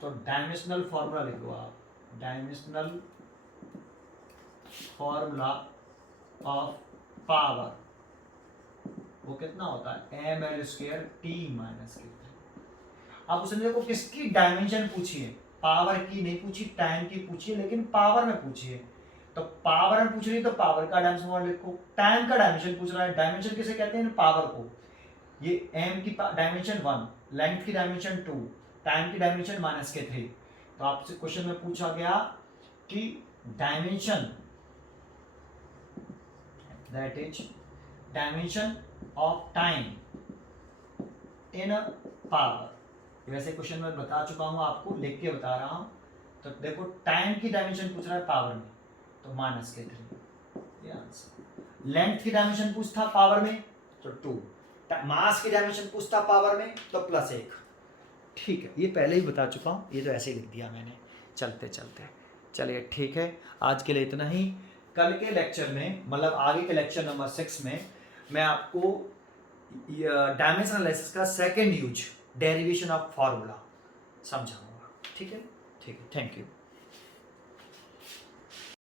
तो डायमेंशनल फार्मूला लिखो आप, डायमेंशनल फार्मूला ऑफ पावर, वो कितना होता है, M L square T minus के 3। अब उसने देखो किसकी डायमेंशन पूछी है, पावर की नहीं पूछी, टाइम की पूछी है, लेकिन पावर में पूछी है। तो पावर में पूछ रही है तो पावर का डायमेंशन लिखो, टाइम का डायमेंशन पूछ रहा है, डायमेंशन किसे कहते हैं, पावर को। ये एम की डायमेंशन 1, लेंथ की डायमेंशन 2, टाइम की डायमेंशन माइनस के 3। तो आपसे क्वेश्चन में पूछा गया कि dimension, that is dimension of time in power. वैसे क्वेश्चन में बता चुका हूं आपको, लिख के बता रहा हूं। तो देखो टाइम की डायमेंशन पूछ रहा है पावर में, तो माइनस के 3, ये आंसर। लेंथ की डायमेंशन पूछता पावर में, तो 2। मास की डायमेंशन पूछता पावर में, तो +1। ठीक है, ये पहले ही बता चुका हूँ, ये तो ऐसे ही लिख दिया मैंने चलते चलते। चलिए ठीक है, आज के लिए इतना ही। कल के लेक्चर में, मतलब आगे के लेक्चर नंबर 6 में, मैं आपको डायमेंशन एनालिसिस का second use, derivation of formula समझाऊंगा। ठीक है, थैंक यू।